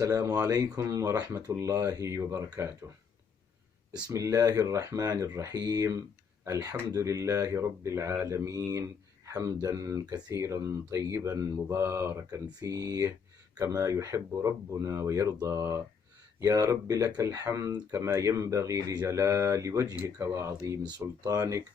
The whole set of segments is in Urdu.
السلام عليكم ورحمة الله وبركاته. بسم الله الرحمن الرحيم. الحمد لله رب العالمين، حمدا كثيرا طيبا مباركا فيه كما يحب ربنا ويرضى. يا رب لك الحمد كما ينبغي لجلال وجهك وعظيم سلطانك.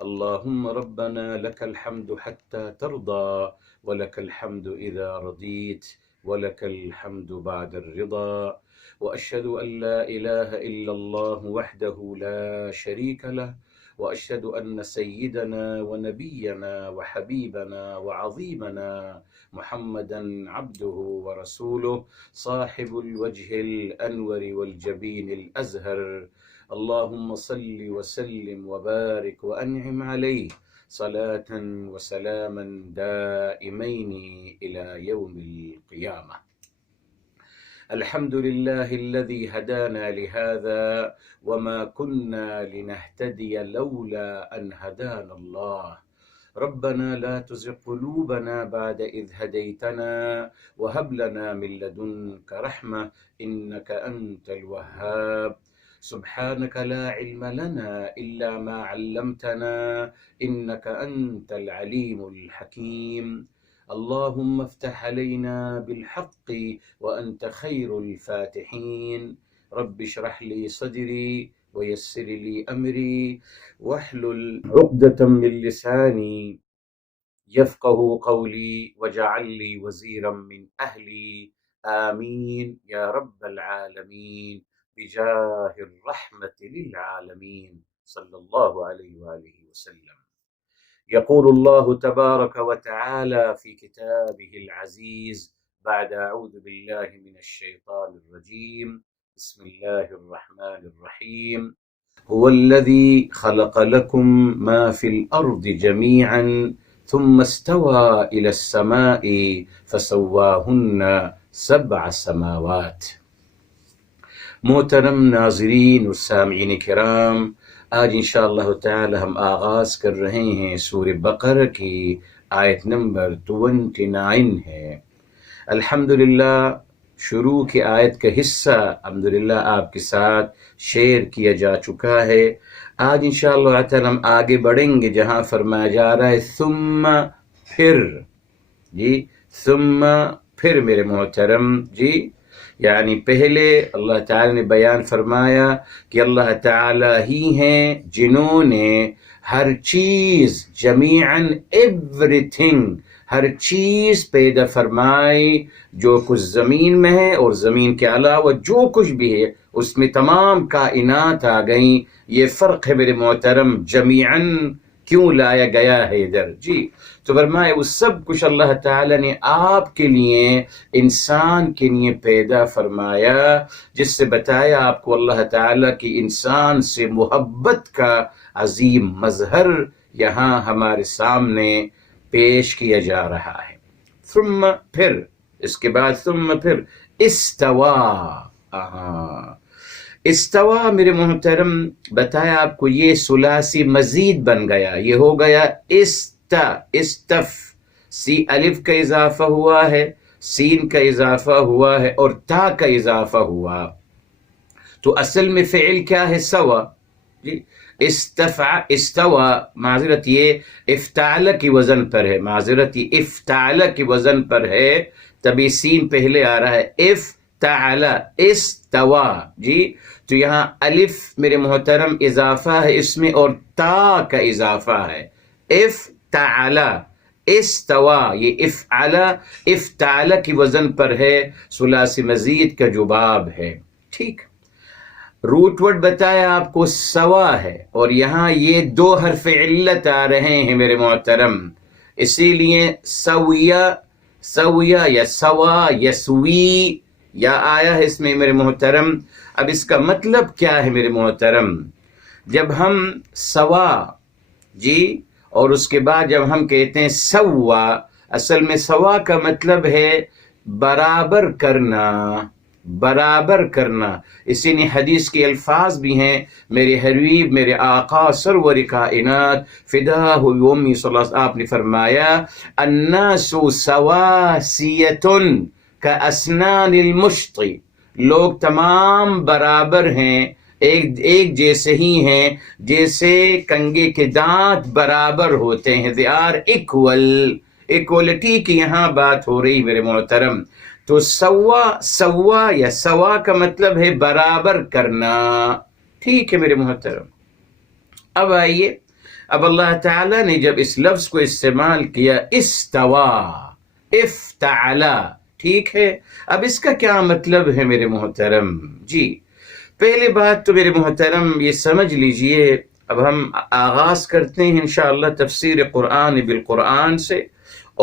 اللهم ربنا لك الحمد حتى ترضى، ولك الحمد إذا رضيت، ولك الحمد بعد الرضا. وأشهد أن لا إله إلا الله وحده لا شريك له، وأشهد أن سيدنا ونبينا وحبيبنا وعظيمنا محمدا عبده ورسوله، صاحب الوجه الأنور والجبين الأزهر. اللهم صل وسلم وبارك وأنعم عليه صلاة وسلاما دائمين إلى يوم القيامة. الحمد لله الذي هدانا لهذا وما كنا لنهتدي لولا أن هدانا الله. ربنا لا تزغ قلوبنا بعد إذ هديتنا وهب لنا من لدنك رحمة إنك أنت الوهاب. سبحانك لا علم لنا إلا ما علمتنا إنك أنت العليم الحكيم. اللهم افتح علينا بالحق وأنت خير الفاتحين. رب اشرح لي صدري ويسر لي أمري واحلل عقدة من لساني يفقه قولي واجعل لي وزيرا من أهلي. آمين يا رب العالمين بجاه الرحمة للعالمين صلى الله عليه وآله وسلم. يقول الله تبارك وتعالى في كتابه العزيز بعد أعوذ بالله من الشيطان الرجيم. بسم الله الرحمن الرحيم. هو الذي خلق لكم ما في الأرض جميعا ثم استوى إلى السماء فسواهن 7 سماوات. محترم ناظرین اور سامعین کرام، آج انشاءاللہ تعالی ہم آغاز کر رہے ہیں سورہ بقرہ کی آیت نمبر 29 ہے۔ الحمدللہ شروع کی آیت کا حصہ الحمدللہ آپ کے ساتھ شیئر کیا جا چکا ہے۔ آج انشاءاللہ تعالی ہم آگے بڑھیں گے جہاں فرمایا جا رہا ہے ثم پھر، ثم پھر میرے محترم یعنی پہلے اللہ تعالی نے بیان فرمایا کہ اللہ تعالی ہی ہیں جنہوں نے ہر چیز جمیعاً ایوری تھنگ، ہر چیز پیدا فرمائی، جو کچھ زمین میں ہے اور زمین کے علاوہ جو کچھ بھی ہے اس میں تمام کائنات آ گئیں۔ یہ فرق ہے میرے محترم، جمیعاً کیوں لایا گیا ہے ادھر؟ تو فرمائے وہ سب کچھ اللہ تعالی نے آپ کے لیے، انسان کے لیے پیدا فرمایا، جس سے بتایا آپ کو اللہ تعالی کی انسان سے محبت کا عظیم مظہر یہاں ہمارے سامنے پیش کیا جا رہا ہے۔ ثم پھر، اس کے بعد ثم پھر استوا میرے محترم بتایا آپ کو یہ ثلاثی مزید بن گیا، یہ ہو گیا استف، سی الف کا اضافہ ہوا ہے، سین کا اضافہ ہوا ہے اور تا کا اضافہ ہوا، تو اصل میں فعل کیا ہے؟ سوا۔ استوا معذرت یہ افتعل کی وزن پر ہے، معذرت یہ افتعل کی وزن پر ہے، تبھی سین پہلے آ رہا ہے، افتعل استوا۔ تو یہاں الف میرے محترم اضافہ ہے اس میں اور تا کا اضافہ ہے، افتعل استوا، یہ افعل افتعل کی وزن پر ہے، ثلاثی مزید کا جو باب ہے، ٹھیک۔ روٹ ورڈ بتایا آپ کو سوا ہے، اور یہاں یہ 2 حرف علت آ رہے ہیں میرے محترم، اسی لیے سویا یا سوا یسوی یا آیا ہے اس میں میرے محترم۔ اب اس کا مطلب کیا ہے میرے محترم؟ جب ہم سوا اور اس کے بعد جب ہم کہتے ہیں سوا، اصل میں سوا کا مطلب ہے برابر کرنا، اسی لیے حدیث کے الفاظ بھی ہیں، میرے حبیب میرے آقا سرور کائنات فداہ یومی صلی اللہ علیہ وسلم آپ نے فرمایا الناس سواسیۃ کاسنان المشط، لوگ تمام برابر ہیں، ایک جیسے ہی ہیں جیسے کنگے کے دانت برابر ہوتے ہیں. they are equal. ایکوالٹی کی یہاں بات ہو رہی میرے محترم. تو سوا یا سوا کا مطلب ہے برابر کرنا. ٹھیک ہے میرے محترم. اب آئیے، اب اللہ تعالیٰ نے جب اس لفظ کو استعمال کیا استوا، افتعلا، ٹھیک ہے، اب اس کا کیا مطلب ہے میرے محترم؟ جی پہلے بات تو میرے محترم یہ سمجھ لیجئے، اب ہم آغاز کرتے ہیں انشاءاللہ تفسیر قرآن بالقرآن سے،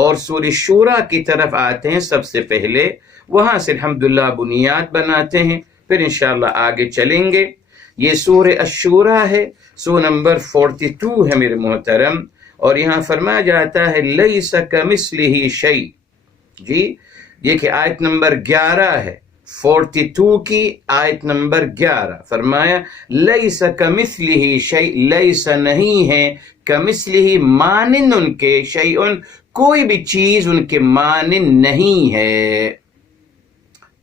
اور سورہ شورى کی طرف آتے ہیں سب سے پہلے، وہاں سے الحمدللہ بنیاد بناتے ہیں، پھر انشاءاللہ آگے چلیں گے. یہ سورہ الشورى ہے، سورہ نمبر 42 ہے میرے محترم، اور یہاں فرمایا جاتا ہے لیس کمثلہ شیء. جی یہ کہ آیت نمبر 11 ہے، 42 کی آیت نمبر 11، فرمایا لیس کمثلہ شیء، لیس نہیں ہے، کمثلہ مانند ان کے، شیء کوئی بھی چیز ان کے مانند نہیں ہے.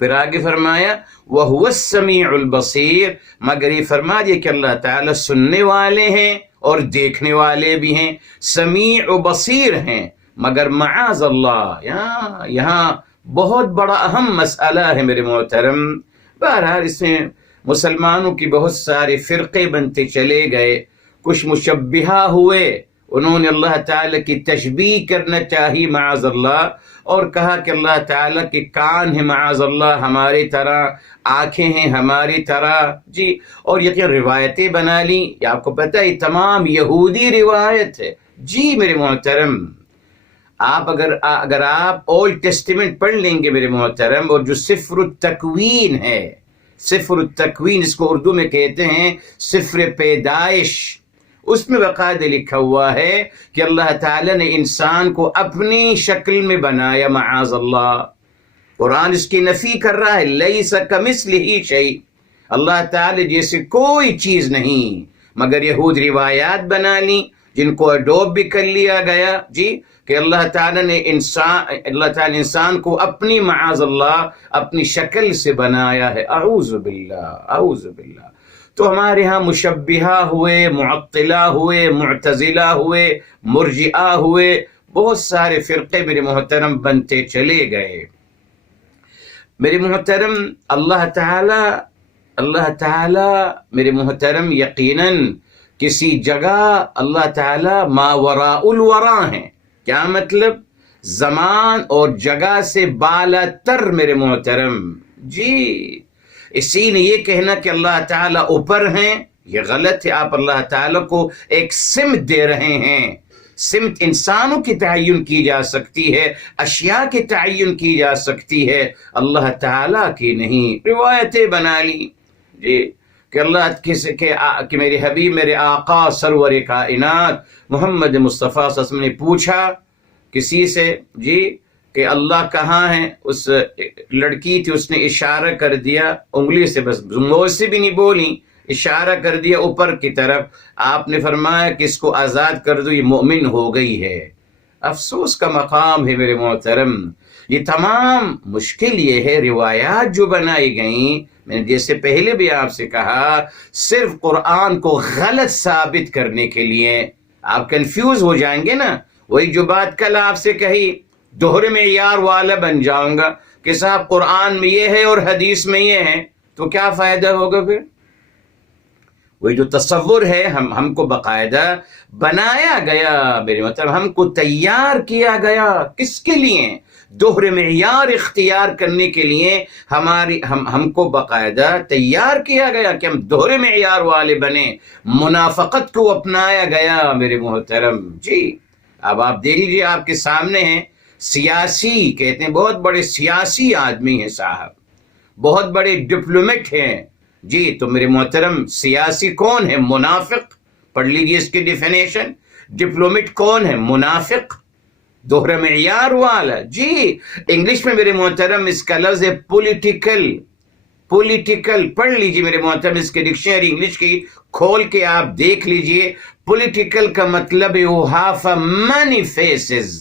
پھر آگے فرمایا وَهُوَ السَّمِيعُ الْبَصِيرُ، مگر یہ فرما دیا کہ اللہ تعالیٰ سننے والے ہیں اور دیکھنے والے بھی ہیں، سمیع و بصیر ہیں. مگر معاذ اللہ، یہاں بہت بڑا اہم مسئلہ ہے میرے محترم. بہرحال اس میں مسلمانوں کی بہت سارے فرقے بنتے چلے گئے، کچھ مشبہہ ہوئے، انہوں نے اللہ تعالیٰ کی تشبیہ کرنا چاہی معاذ اللہ، اور کہا کہ اللہ تعالیٰ کے کان ہیں معاذ اللہ ہماری طرح، آنکھیں ہیں ہماری طرح. جی اور یقین روایتیں بنا لیں، یہ آپ کو پتہ ہے یہ تمام یہودی روایت ہے. جی میرے محترم، آپ اگر آپ اولڈ ٹیسٹیمنٹ پڑھ لیں گے میرے محترم، اور جو سفر التکوین ہے، سفر التکوین اس کو اردو میں کہتے ہیں سفر پیدائش، اس میں باقاعدہ لکھا ہوا ہے کہ اللہ تعالیٰ نے انسان کو اپنی شکل میں بنایا معاذ اللہ. قرآن اس کی نفی کر رہا ہے، لیس کمثلہ شیء، اللہ تعالیٰ جیسے کوئی چیز نہیں. مگر یہود روایات بنا لی جن کو اڈوب بھی کر لیا گیا، جی کہ اللہ تعالیٰ نے انسان کو اپنی معاذ اللہ اپنی شکل سے بنایا ہے. اعوذ باللہ، اعوذ باللہ. تو ہمارے ہاں مشبہہ ہوئے، معطلہ ہوئے، معتزلہ ہوئے، مرجئہ ہوئے، بہت سارے فرقے میرے محترم بنتے چلے گئے. میرے محترم اللہ تعالی میرے محترم یقیناً کسی جگہ اللہ تعالی ما وراء الورا ہیں. کیا مطلب؟ زمان اور جگہ سے بالا تر میرے محترم. جی اسی لیے یہ کہنا کہ اللہ تعالیٰ اوپر ہیں یہ غلط ہے. آپ اللہ تعالیٰ کو ایک سمت دے رہے ہیں. سمت انسانوں کی تعین کی جا سکتی ہے، اشیاء کی تعین کی جا سکتی ہے، اللہ تعالیٰ کی نہیں. روایتیں بنا لی جی کہ اللہ کہ میرے حبیب، میرے آقا سرور کائنات محمد مصطفیٰ صلی اللہ علیہ وسلم نے پوچھا کسی سے جی کہ اللہ کہاں ہے. اس لڑکی تھی، اس نے اشارہ کر دیا انگلی سے، بس منہ سے بھی نہیں بولی، اشارہ کر دیا اوپر کی طرف. آپ نے فرمایا کہ اس کو آزاد کر دو، یہ مومن ہو گئی ہے. افسوس کا مقام ہے میرے محترم. یہ تمام مشکل یہ ہے روایات جو بنائی گئیں، میں نے جیسے پہلے بھی آپ سے کہا، صرف قرآن کو غلط ثابت کرنے کے لیے. آپ کنفیوز ہو جائیں گے نا. وہی جو بات کل آپ سے کہی، دوہرے معیار والا بن جاؤں گا کہ صاحب قرآن میں یہ ہے اور حدیث میں یہ ہے، تو کیا فائدہ ہوگا پھر؟ وہی جو تصور ہے ہم کو باقاعدہ بنایا گیا میرے مطلب، ہم کو تیار کیا گیا کس کے لیے؟ دوہرے معیار اختیار کرنے کے لیے. ہم کو باقاعدہ تیار کیا گیا کہ ہم دوہرے معیار والے بنے. منافقت کو اپنایا گیا میرے محترم. جی اب آپ دیکھ لیجیے، آپ کے سامنے ہیں سیاسی، کہتے ہیں بہت بڑے سیاسی آدمی ہیں صاحب، بہت بڑے ڈپلومیٹ ہیں. جی تو میرے محترم سیاسی کون ہے؟ منافق. پڑھ لیجیے اس کی ڈیفینیشن. ڈپلومیٹ کون ہے؟ منافق، دوہرا معیار والا. جی انگلش میں میرے محترم اس کا لفظ ہے پولیٹیکل. پڑھ لیجیے میرے محترم، اس کے ڈکشنری انگلش کی کھول کے آپ دیکھ لیجیے. پولیٹیکل کا مطلب ہے وہ ہاف مینی فیسز،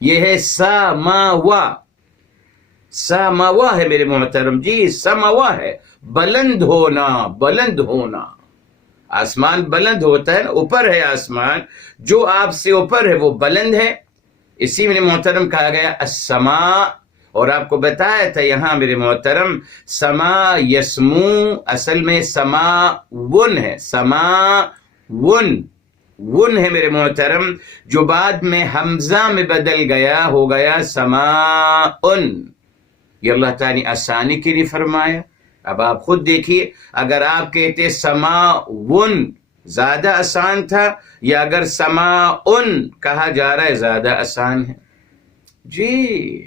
یہ ہے سماوا. سماوا ہے میرے محترم جی, سماوا ہے بلند ہونا, بلند ہونا. آسمان بلند ہوتا ہے نا, اوپر ہے آسمان, جو آپ سے اوپر ہے وہ بلند ہے. اسی میرے محترم کہا گیا السماء. اور آپ کو بتایا تھا یہاں میرے محترم سما یسمو اصل میں سما ون ہے, سما ون, ون ہے میرے محترم, جو بعد میں حمزہ میں بدل گیا, ہو گیا سما ان. یہ اللہ تعالیٰ نے آسانی کے لیے فرمایا. اب آپ خود دیکھیے, اگر آپ کہتے سما ون زیادہ آسان تھا, یا اگر سما ان کہا جا رہا ہے زیادہ آسان ہے جی.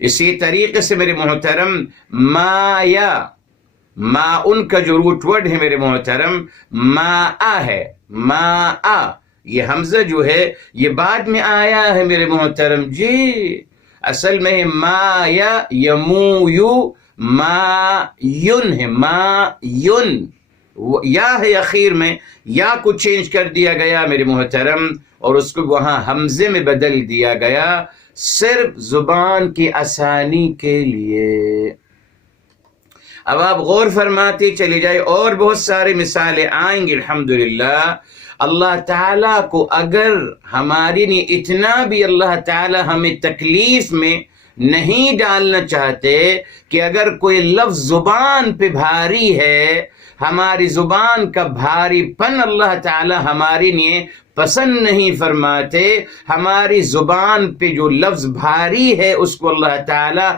اسی طریقے سے میرے محترم ما یا, ما ان کا جو روٹ ورڈ ہے میرے محترم ما ہے, ما, یہ حمزہ جو ہے یہ بعد میں آیا ہے میرے محترم جی. اصل میں ما یا یمو یو, ما یون ہے, ما یون, یا ہے اخیر میں, یا کو چینج کر دیا گیا میرے محترم, اور اس کو وہاں حمزے میں بدل دیا گیا صرف زبان کی آسانی کے لیے. اب آپ غور فرماتے چلے جائے, اور بہت سارے مثالیں آئیں گی الحمدللہ. اللہ تعالیٰ کو اگر ہماری نے اتنا بھی اللہ تعالیٰ ہمیں تکلیف میں نہیں ڈالنا چاہتے کہ اگر کوئی لفظ زبان پہ بھاری ہے, ہماری زبان کا بھاری پن اللہ تعالیٰ ہماری لیے پسند نہیں فرماتے, ہماری زبان پہ جو لفظ بھاری ہے اس کو اللہ تعالیٰ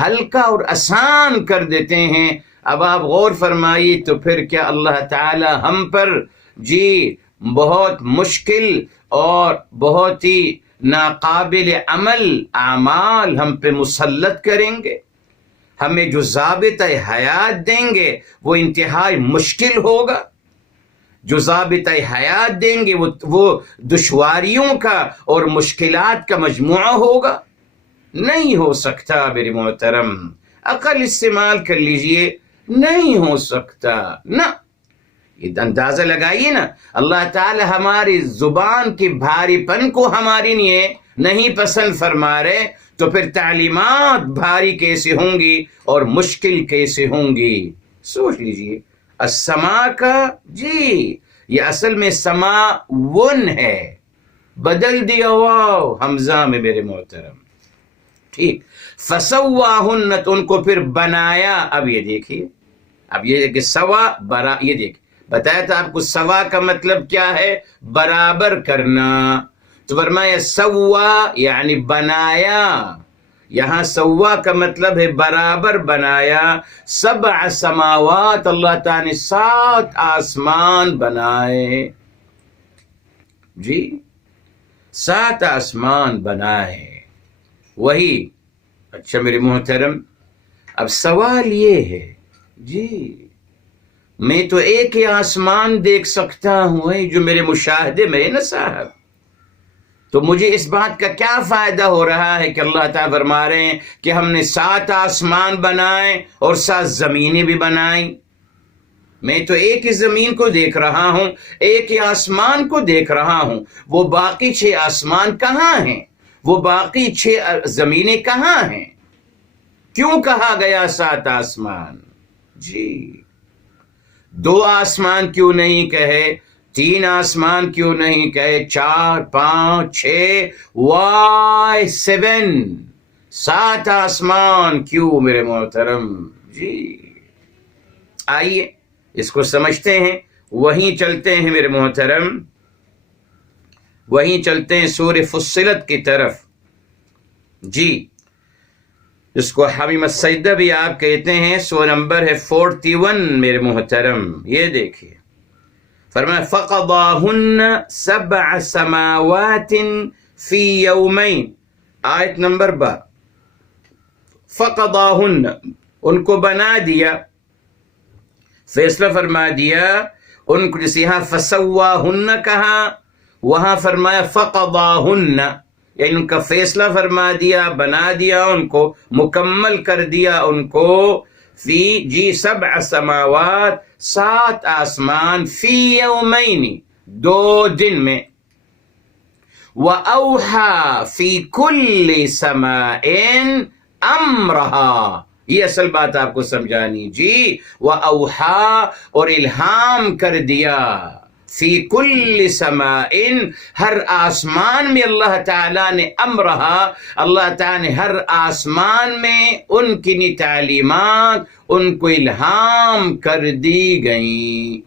ہلکا اور آسان کر دیتے ہیں. اب آپ غور فرمائیے, تو پھر کیا اللہ تعالیٰ ہم پر جی بہت مشکل اور بہت ہی ناقابل عمل اعمال ہم پہ مسلط کریں گے؟ ہمیں جو ضابطہ حیات دیں گے وہ انتہائی مشکل ہوگا. جو ضابطہ حیات دیں گے وہ دشواریوں کا اور مشکلات کا مجموعہ ہوگا. نہیں ہو سکتا میرے محترم, عقل استعمال کر لیجئے, نہیں ہو سکتا نا. یہ اندازہ لگائیے نا, اللہ تعالی ہماری زبان کی بھاری پن کو ہمارے لیے نہیں پسند فرما رہے, تو پھر تعلیمات بھاری کیسے ہوں گی اور مشکل کیسے ہوں گی؟ سوچ لیجئے. السما کا جی یہ اصل میں سما ون ہے, بدل دیا واو حمزہ میں میرے محترم. ٹھیک, فسواہن, تو ان کو پھر بنایا. اب یہ دیکھیے, اب یہ کہ سوا برا, یہ دیکھ بتایا تھا آپ کو سوا کا مطلب کیا ہے, برابر کرنا. تو فرمایا سوا یعنی بنایا, یہاں سوا کا مطلب ہے برابر بنایا. سبع سماوات, اللہ تعالیٰ نے 7 آسمان بنائے جی, 7 آسمان بنائے. وہی اچھا میرے محترم, اب سوال یہ ہے جی, میں تو ایک ہی آسمان دیکھ سکتا ہوں جو میرے مشاہدے میں ہے نا صاحب, تو مجھے اس بات کا کیا فائدہ ہو رہا ہے کہ اللہ تعالیٰ فرما رہے ہیں کہ ہم نے 7 آسمان بنائے اور 7 زمینیں بھی بنائیں. میں تو ایک ہی زمین کو دیکھ رہا ہوں, ایک ہی آسمان کو دیکھ رہا ہوں. وہ باقی 6 آسمان کہاں ہیں, وہ باقی 6 زمینیں کہاں ہیں؟ کیوں کہا گیا 7 آسمان جی؟ 2 آسمان کیوں نہیں کہے, 3 آسمان کیوں نہیں کہے, 4 5 6 وائی 7 آسمان کیوں میرے محترم جی؟ آئیے اس کو سمجھتے ہیں, وہیں چلتے ہیں میرے محترم, وہیں چلتے ہیں سورہ فصلت کی طرف جی, جس کو حمیم السجدہ بھی آپ کہتے ہیں. سورہ نمبر ہے 41 میرے محترم. یہ دیکھیے فرمایا فقضاہن 7 سماوات فی یومین, آیت نمبر 12. فقضاہن, ان کو بنا دیا, فیصلہ فرما دیا ان کو. جیسے یہاں فسواہن کہا, وہاں فرمایا فقضاہن, یعنی ان کا فیصلہ فرما دیا, بنا دیا ان کو, مکمل کر دیا ان کو. فی جی 7 سماوات, 7 آسمان, فی یومین 2 دن میں. وَأَوْحَى فِي كُلِّ سَمَاءٍ أَمْرَهَا، یہ اصل بات آپ کو سمجھانی جی. وَأَوْحَى، اور الہام کر دیا، فی کل سماء، ہر آسمان میں اللہ تعالیٰ نے، امرہا، اللہ تعالیٰ نے ہر آسمان میں ان کی تعلیمات ان کو الہام کر دی گئیں.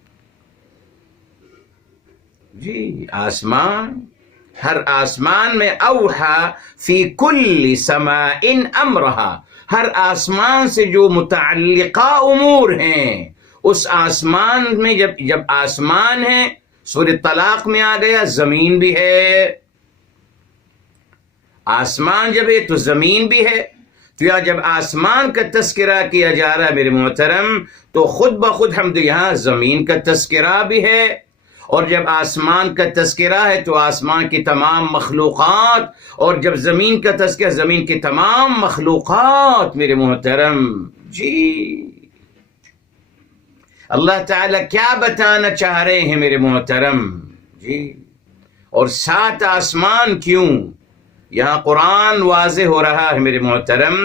جی آسمان، ہر آسمان میں، اوحا فی کل سماء امرہا، ہر آسمان سے جو متعلقہ امور ہیں اس آسمان میں، جب آسمان ہے، سورہ طلاق میں آ گیا، زمین بھی ہے. آسمان جب ہے تو زمین بھی ہے. تو یا جب آسمان کا تذکرہ کیا جا رہا ہے میرے محترم، تو خود بخود ہم یہاں زمین کا تذکرہ بھی ہے. اور جب آسمان کا تذکرہ ہے تو آسمان کی تمام مخلوقات، اور جب زمین کا تذکرہ، زمین کی تمام مخلوقات میرے محترم. جی اللہ تعالیٰ کیا بتانا چاہ رہے ہیں میرے محترم؟ جی اور 7 آسمان کیوں؟ یہاں قرآن واضح ہو رہا ہے میرے محترم.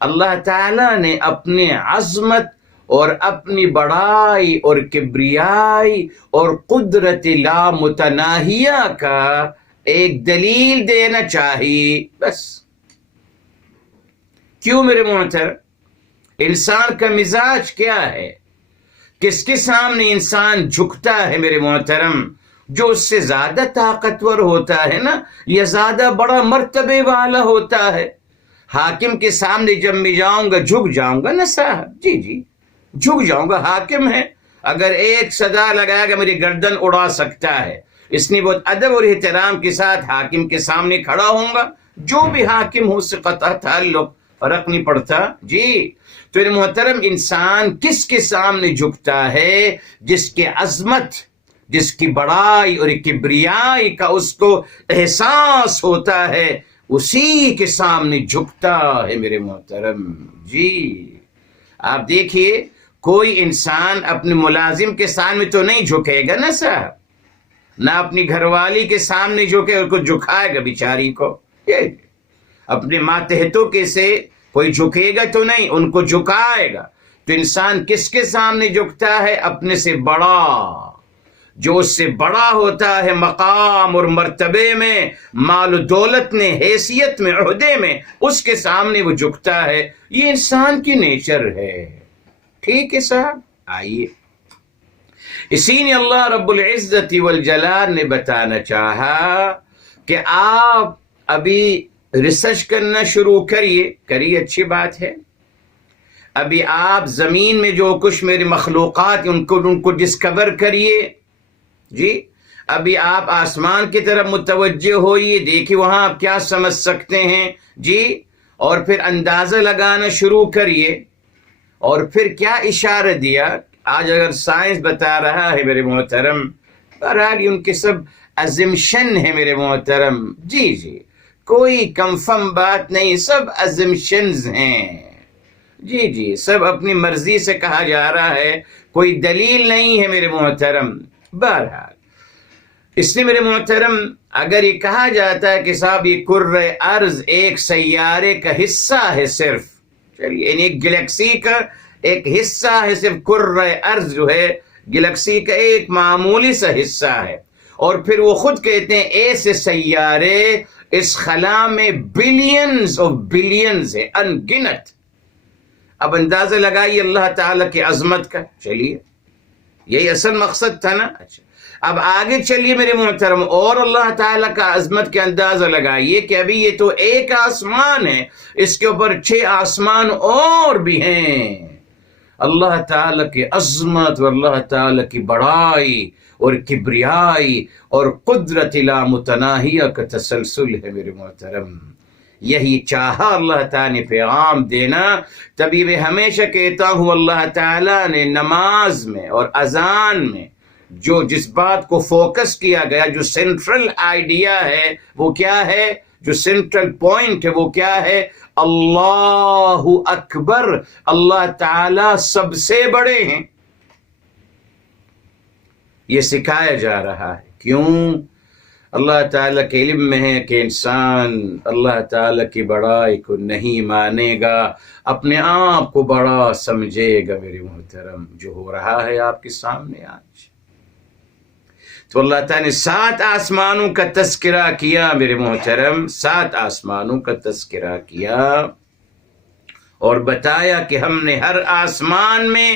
اللہ تعالیٰ نے اپنے عظمت اور اپنی بڑائی اور کبریائی اور قدرت لامتناہیہ کا ایک دلیل دینا چاہیے بس. کیوں میرے محترم؟ انسان کا مزاج کیا ہے؟ کس کے سامنے انسان جھکتا ہے میرے محترم؟ جو اس سے زیادہ طاقتور ہوتا ہے نا، یا زیادہ بڑا مرتبے والا ہوتا ہے. حاکم کے سامنے جب میں جاؤں گا جھک جاؤں گا نا صاحب، جی جھک جاؤں گا. حاکم ہے، اگر ایک صدا لگائے گا میری گردن اڑا سکتا ہے. اس نے بہت ادب اور احترام کے ساتھ حاکم کے سامنے کھڑا ہوں گا، جو بھی حاکم ہو، اس سے قطع تعلق، فرق نہیں پڑتا. جی تو محترم، انسان کس کے سامنے جھکتا ہے؟ جس کی عظمت، جس کی بڑائی اور کبریائی کا اس کو احساس ہوتا ہے، اسی کے سامنے جھکتا ہے میرے محترم. جی آپ دیکھیے، کوئی انسان اپنے ملازم کے سامنے تو نہیں جھکے گا نا صاحب، نہ اپنی گھر والی کے سامنے جھکے، اس کو جھکائے گا بیچاری کو. اپنے ماتحتوں کے سے کوئی جھکے گا تو نہیں، ان کو جھکائے گا. تو انسان کس کے سامنے جھکتا ہے؟ اپنے سے بڑا، جو اس سے بڑا ہوتا ہے مقام اور مرتبے میں، مال و دولت میں، حیثیت میں، عہدے میں، اس کے سامنے وہ جھکتا ہے. یہ انسان کی نیچر ہے. ٹھیک ہے صاحب، آئیے اسی نے اللہ رب العزت والجلال نے بتانا چاہا کہ آپ ابھی ریسرچ کرنا شروع کریے، اچھی بات ہے. ابھی آپ زمین میں جو کچھ میری مخلوقات ان کو ڈسکور کریے. جی ابھی آپ آسمان کی طرف متوجہ ہوئیے، دیکھیے وہاں آپ کیا سمجھ سکتے ہیں. جی اور پھر اندازہ لگانا شروع کریے. اور پھر کیا اشارہ دیا؟ آج اگر سائنس بتا رہا ہے میرے محترم، بہرحال ان کے سب ازمشن ہے میرے محترم. جی کوئی کنفرم بات نہیں، سب ازمشنز ہیں. جی سب اپنی مرضی سے کہا جا رہا ہے، کوئی دلیل نہیں ہے میرے محترم. بہرحال اس نے میرے محترم، اگر یہ کہا جاتا ہے کہ صاحب یہ کرۂ ارض ایک سیارے کا حصہ ہے صرف، چلیے یعنی ایک گلیکسی کا ایک حصہ ہے صرف، کرۂ ارض جو ہے گلیکسی کا ایک معمولی سا حصہ ہے. اور پھر وہ خود کہتے ہیں ایسے سیارے اس خلا میں بلینز آف بلینز ہے، ان گنت. اب اندازہ لگائیے اللہ تعالیٰ کی عظمت کا. چلیے یہی اصل مقصد تھا نا. اچھا اب آگے چلیے میرے محترم، اور اللہ تعالیٰ کا عظمت کا اندازہ لگائیے کہ ابھی یہ تو ایک آسمان ہے، اس کے اوپر 6 آسمان اور بھی ہیں. اللہ تعالیٰ کی عظمت اور اللہ تعالیٰ کی بڑائی اور کبریائی اور قدرت لامتناہیہ کا تسلسل ہے میرے محترم. یہی چاہا اللہ تعالیٰ نے پیغام دینا. تبھی میں ہمیشہ کہتا ہوں اللہ تعالیٰ نے نماز میں اور اذان میں جس بات کو فوکس کیا گیا، جو سینٹرل آئیڈیا ہے وہ کیا ہے، جو سینٹرل پوائنٹ ہے وہ کیا ہے؟ اللہ اکبر، اللہ تعالیٰ سب سے بڑے ہیں. یہ سکھایا جا رہا ہے. کیوں؟ اللہ تعالیٰ کے علم میں ہے کہ انسان اللہ تعالیٰ کی بڑائی کو نہیں مانے گا، اپنے آپ کو بڑا سمجھے گا میرے محترم، جو ہو رہا ہے آپ کے سامنے آج۔ تو اللہ تعالیٰ نے 7 آسمانوں کا تذکرہ کیا میرے محترم، 7 آسمانوں کا تذکرہ کیا اور بتایا کہ ہم نے ہر آسمان میں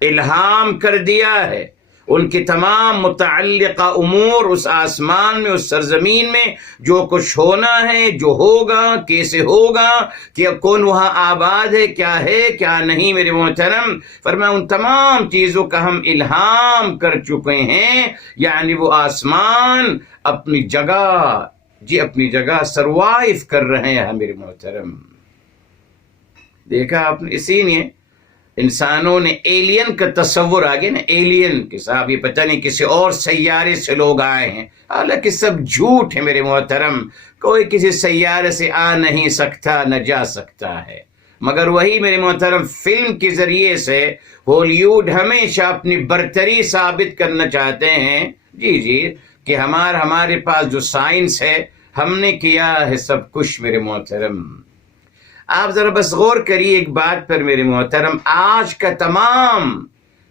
الہام کر دیا ہے، ان کی تمام متعلقہ امور اس آسمان میں، اس سرزمین میں جو کچھ ہونا ہے، جو ہوگا، کیسے ہوگا، کہ کون وہاں آباد ہے، کیا نہیں میرے محترم، فرمایا ان تمام چیزوں کا ہم الہام کر چکے ہیں، یعنی وہ آسمان اپنی جگہ سروائیو کر رہے ہیں میرے محترم۔ دیکھا آپ نے، اسی لیے انسانوں نے ایلین کا تصور آگے نا، ایلین کہ صاحب یہ پتہ نہیں کسی اور سیارے سے لوگ آئے ہیں، حالانکہ سب جھوٹ ہے میرے محترم، کوئی کسی سیارے سے آ نہیں سکتا، نہ جا سکتا ہے، مگر وہی میرے محترم فلم کے ذریعے سے ہالی ووڈ ہمیشہ اپنی برتری ثابت کرنا چاہتے ہیں، جی کہ ہمارے پاس جو سائنس ہے ہم نے کیا ہے سب کچھ میرے محترم۔ آپ ذرا بس غور کریے ایک بات پر میرے محترم، آج کا تمام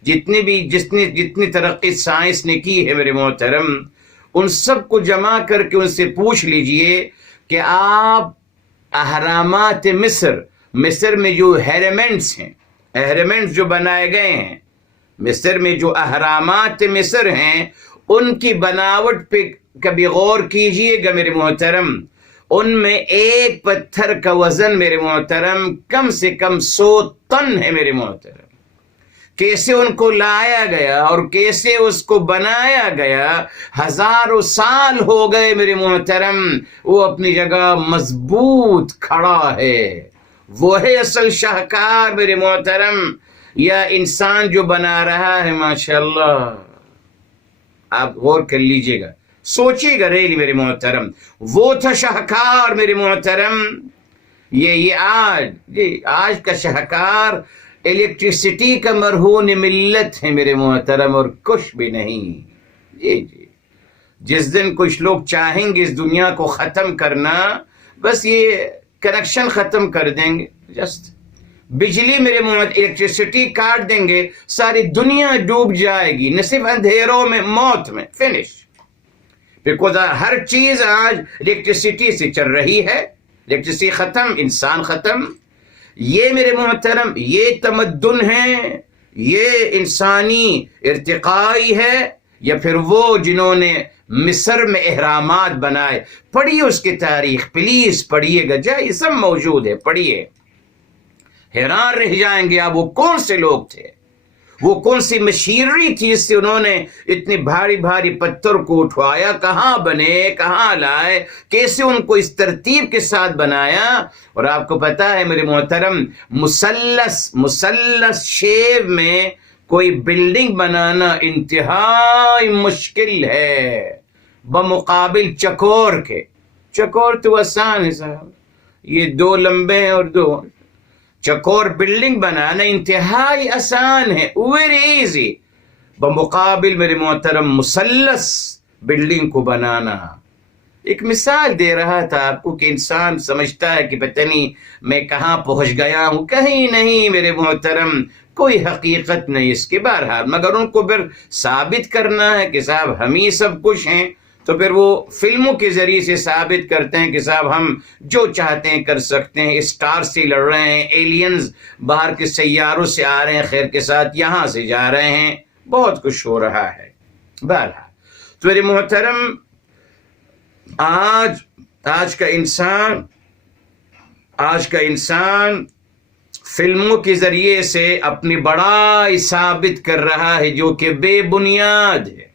جتنی ترقی سائنس نے کی ہے میرے محترم، ان سب کو جمع کر کے ان سے پوچھ لیجئے کہ آپ اہرامات مصر میں جو ہیرمنٹس ہیں، اہرمنٹس جو بنائے گئے ہیں مصر میں، جو اہرامات مصر ہیں، ان کی بناوٹ پہ کبھی غور کیجئے گا میرے محترم، ان میں ایک پتھر کا وزن میرے محترم کم سے کم 100 طن ہے میرے محترم۔ کیسے ان کو لایا گیا اور کیسے اس کو بنایا گیا، ہزاروں سال ہو گئے میرے محترم، وہ اپنی جگہ مضبوط کھڑا ہے۔ وہ ہے اصل شاہکار میرے محترم، یا انسان جو بنا رہا ہے ماشاءاللہ۔ آپ غور کر لیجئے گا، سوچیے گا ریلی میرے محترم، وہ تھا شاہکار میرے محترم۔ یہ آج کا شاہکار الیکٹریسٹی کا مرہون ملت ہے میرے محترم، اور کچھ بھی نہیں۔ جی جس دن کچھ لوگ چاہیں گے اس دنیا کو ختم کرنا، بس یہ کنیکشن ختم کر دیں گے، جسٹ بجلی میرے الیکٹریسٹی کاٹ دیں گے، ساری دنیا ڈوب جائے گی، نہ صرف اندھیروں میں، موت میں، فنش۔ بیکوز ہر چیز آج الیکٹریسٹی سے چل رہی ہے، الیکٹریسٹی ختم، انسان ختم۔ یہ میرے محترم، یہ تمدن ہے، یہ انسانی ارتقائی ہے، یا پھر وہ جنہوں نے مصر میں اہرامات بنائے؟ پڑھیے اس کی تاریخ، پلیز پڑھیے گا، یہ سب موجود ہے، پڑھیے، حیران رہ جائیں گے آپ، وہ کون سے لوگ تھے، وہ کون سی مشینری تھی جس سے انہوں نے اتنے بھاری بھاری پتھر کو اٹھوایا، کہاں بنے، کہاں لائے، کیسے ان کو اس ترتیب کے ساتھ بنایا۔ اور آپ کو پتا ہے میرے محترم، مثلث شیپ میں کوئی بلڈنگ بنانا انتہائی مشکل ہے بمقابل چکور کے۔ چکور تو آسان ہے صاحب، یہ 2 لمبے ہیں اور 2، چکور بلڈنگ بنانا انتہائی آسان ہے، ویری ایزی، بمقابل میرے محترم مثلث بلڈنگ کو بنانا۔ ایک مثال دے رہا تھا آپ کو کہ انسان سمجھتا ہے کہ پتہ نہیں میں کہاں پہنچ گیا ہوں، کہیں نہیں میرے محترم، کوئی حقیقت نہیں اس کے، بہرحال مگر ان کو پھر ثابت کرنا ہے کہ صاحب ہم ہی سب کچھ ہیں، تو پھر وہ فلموں کے ذریعے سے ثابت کرتے ہیں کہ صاحب ہم جو چاہتے ہیں کر سکتے ہیں، اسٹار سے لڑ رہے ہیں، ایلینز باہر کے سیاروں سے آ رہے ہیں خیر کے ساتھ، یہاں سے جا رہے ہیں، بہت کچھ ہو رہا ہے۔ بہرحال تو میرے محترم، آج کا انسان فلموں کے ذریعے سے اپنی بڑائی ثابت کر رہا ہے جو کہ بے بنیاد ہے۔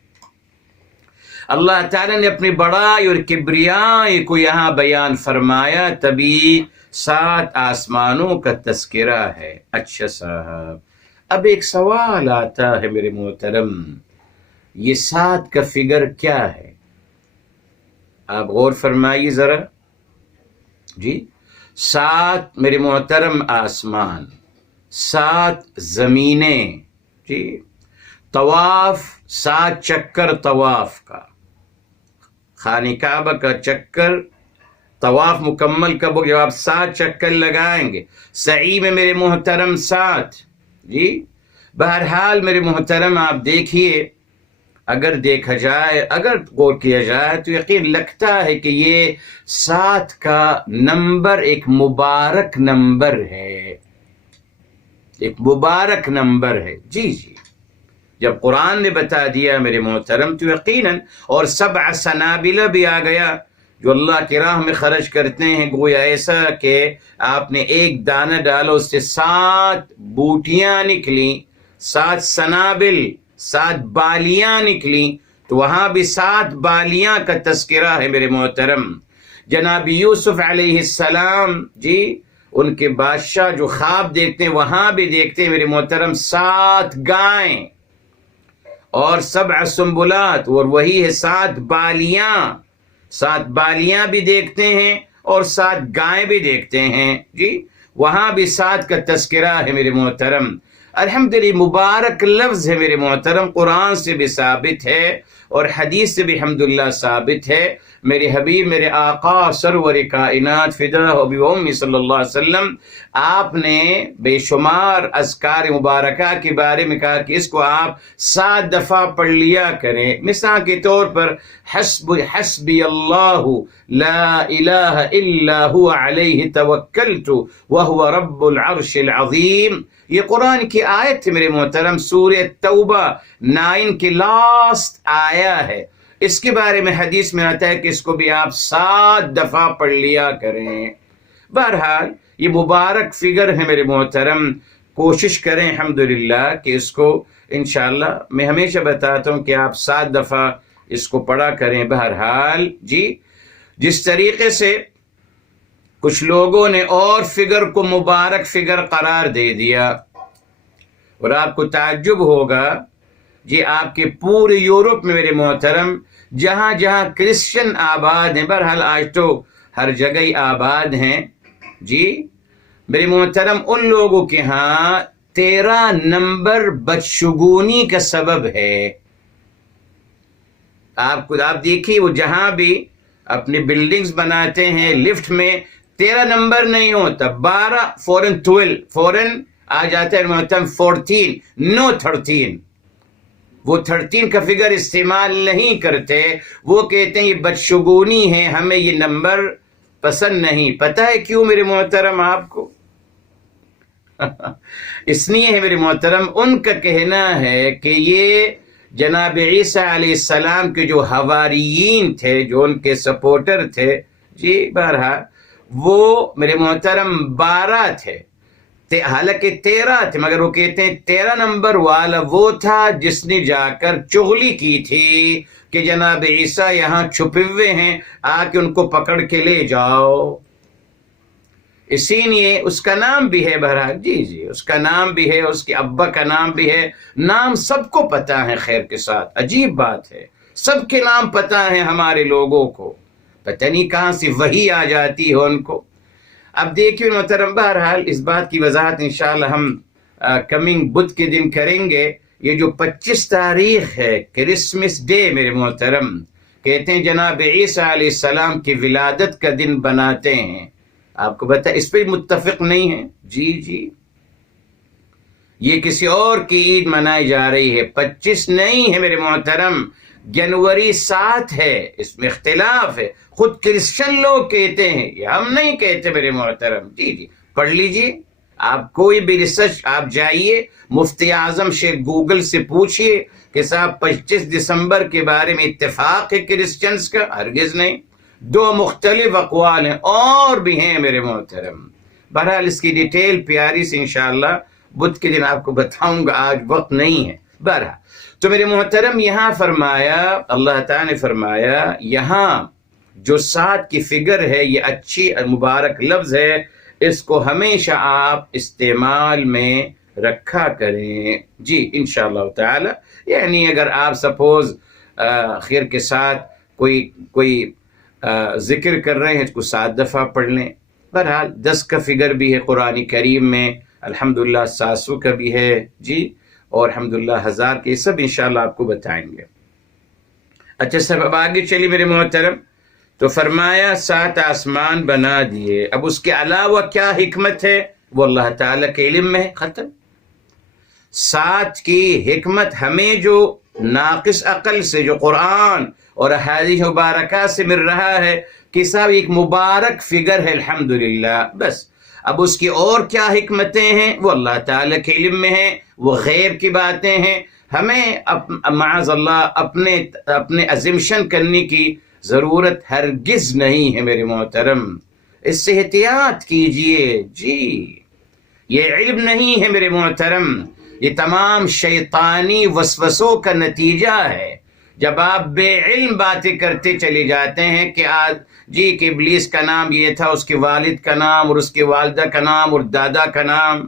اللہ تعالیٰ نے اپنی بڑائی اور کبریائی کو یہاں بیان فرمایا، تبھی 7 آسمانوں کا تذکرہ ہے۔ اچھا صاحب، اب ایک سوال آتا ہے میرے محترم، یہ 7 کا فگر کیا ہے؟ آپ غور فرمائیے ذرا، جی 7 میرے محترم آسمان، 7 زمینیں، جی طواف، 7 چکر طواف کا، خانہ کعبہ کا چکر طواف مکمل کب ہو؟ جب آپ 7 چکر لگائیں گے. سعی میں میرے محترم 7. جی بہرحال میرے محترم آپ دیکھیے، اگر دیکھا جائے، اگر غور کیا جائے تو یقین لگتا ہے کہ یہ 7 کا نمبر ایک مبارک نمبر ہے، ایک مبارک نمبر ہے. جی جی جب قرآن نے بتا دیا میرے محترم تو یقیناً، اور 7 سنابلہ بھی آ گیا جو اللہ کی راہ میں خرچ کرتے ہیں، گویا ایسا کہ آپ نے ایک دانہ ڈالو اس سے 7 بوٹیاں نکلیں، 7 سنابل، 7 بالیاں نکلیں، تو وہاں بھی 7 بالیاں کا تذکرہ ہے میرے محترم. جناب یوسف علیہ السلام، جی ان کے بادشاہ جو خواب دیکھتے ہیں وہاں بھی دیکھتے ہیں میرے محترم 7 گائیں اور 7 سنبلات، اور وہی ہے 7 بالیاں. 7 بالیاں بھی دیکھتے ہیں اور 7 گائیں بھی دیکھتے ہیں. جی وہاں بھی 7 کا تذکرہ ہے میرے محترم. الحمدللہ مبارک لفظ ہے میرے محترم، قرآن سے بھی ثابت ہے اور حدیث سے بھی الحمدللہ ثابت ہے. میرے حبیب، میرے آقا سرور کائنات فداہ ابی و امی صلی اللہ علیہ وسلم، آپ نے بے شمار اذکار مبارکہ کے بارے میں کہا کہ اس کو آپ 7 دفعہ پڑھ لیا کریں. مثال کے طور پر حسبی اللہ لا الہ الا هو علیہ توکلت وہو رب العرش العظیم. یہ قرآن کی آیت ہے میرے محترم، سورہ توبہ 9 کی لاسٹ آیا ہے. اس کے بارے میں حدیث میں آتا ہے کہ اس کو بھی آپ 7 دفعہ پڑھ لیا کریں. بہرحال یہ مبارک فگر ہے میرے محترم، کوشش کریں الحمدللہ کہ اس کو انشاءاللہ، میں ہمیشہ بتاتا ہوں کہ آپ 7 دفعہ اس کو پڑھا کریں. بہرحال جی جس طریقے سے کچھ لوگوں نے اور فگر کو مبارک فگر قرار دے دیا، اور آپ کو تعجب ہوگا جی آپ کے پورے یورپ میں میرے محترم جہاں جہاں کرسچن آباد ہیں، بہرحال آج تو ہر جگہ ہی آباد ہیں، جی میرے محترم ان لوگوں کے ہاں 13 نمبر بدشگونی کا سبب ہے. آپ دیکھیے وہ جہاں بھی اپنی بلڈنگز بناتے ہیں لفٹ میں 13 نمبر نہیں ہوتا، 12 فوراً 12 فوراً آ جاتا ہے محترم 14، نو 13. وہ 13 کا فگر استعمال نہیں کرتے، وہ کہتے ہیں یہ بدشگونی ہے، ہمیں یہ نمبر پسند نہیں. پتہ ہے کیوں میرے محترم آپ کو؟ اس لیے ہے میرے محترم، ان کا کہنا ہے کہ یہ جناب عیسیٰ علیہ السلام کے جو حواریین تھے، جو ان کے سپورٹر تھے، جی بہرحال وہ میرے محترم 12 تھے، حالانکہ 13 تھے، مگر وہ کہتے ہیں 13 نمبر والا وہ تھا جس نے جا کر چغلی کی تھی کہ جناب عیسیٰ یہاں چھپے ہوئے ہیں، آ کے ان کو پکڑ کے لے جاؤ. اسی لیے اس کا نام بھی ہے. بہرحال جی جی اس کا نام بھی ہے، اس کے ابا کا نام بھی ہے. نام سب کو پتا ہے، خیر کے ساتھ عجیب بات ہے، سب کے نام پتا ہے ہمارے لوگوں کو، پتہ نہیں کہاں سے وحی آ جاتی ہے ان کو. اب دیکھیے محترم، بہرحال اس بات کی وضاحت انشاءاللہ ہم کمنگ بدھ کے دن کریں گے. یہ جو 25 تاریخ ہے کرسمس ڈے میرے محترم، کہتے ہیں جناب عیسیٰ علیہ السلام کی ولادت کا دن بناتے ہیں. آپ کو بتا اس پہ متفق نہیں ہے. جی جی یہ کسی اور کی عید منائی جا رہی ہے، 25 نہیں ہے میرے محترم، جنوری 7 ہے، اس میں اختلاف ہے. خود کرسچن لوگ کہتے ہیں، یہ ہم نہیں کہتے میرے محترم. جی جی پڑھ لیجئے، آپ کوئی بھی ریسرچ آپ جائیے، مفتی اعظم شیخ گوگل سے پوچھئے کہ صاحب 25 دسمبر کے بارے میں اتفاق ہے کرسچنز کا؟ ہرگز نہیں، 2 مختلف اقوال ہیں اور بھی ہیں میرے محترم. بہرحال اس کی ڈیٹیل پیاری سے انشاءاللہ بدھ کے دن آپ کو بتاؤں گا، آج وقت نہیں ہے. بہرحال تو میرے محترم یہاں فرمایا، اللہ تعالیٰ نے فرمایا یہاں جو 7 کی فگر ہے یہ اچھی مبارک لفظ ہے، اس کو ہمیشہ آپ استعمال میں رکھا کریں. جی انشاءاللہ تعالی، یعنی اگر آپ سپوز خیر کے ساتھ کوئی ذکر کر رہے ہیں اس کو 7 دفعہ پڑھ لیں. بہرحال 10 کا فگر بھی ہے قرآن کریم میں، الحمدللہ 700 کا بھی ہے، جی اور الحمدللہ 1000 کے، سب انشاءاللہ آپ کو بتائیں گے. اچھا سب اب آگے چلی میرے محترم، تو فرمایا 7 آسمان بنا دیے، اب اس کے علاوہ کیا حکمت ہے وہ اللہ تعالیٰ کے علم میں ہے، ختم۔ 7 کی حکمت ہمیں جو ناقص عقل سے، جو قرآن اور احادیث مبارکہ سے مل رہا ہے کہ صاحب ایک مبارک فگر ہے الحمدللہ، بس اب اس کی اور کیا حکمتیں ہیں وہ اللہ تعالیٰ کے علم میں ہیں، وہ غیب کی باتیں ہیں، ہمیں معاذ اللہ اپنے ازمشن کرنے کی ضرورت ہرگز نہیں ہے میرے محترم، اس سے احتیاط کیجئے جی۔ یہ علم نہیں ہے میرے محترم، یہ تمام شیطانی وسوسوں کا نتیجہ ہے۔ جب آپ بے علم باتیں کرتے چلے جاتے ہیں کہ جی کہ ابلیس کا نام یہ تھا، اس کے والد کا نام اور اس کے والدہ کا نام اور دادا کا نام،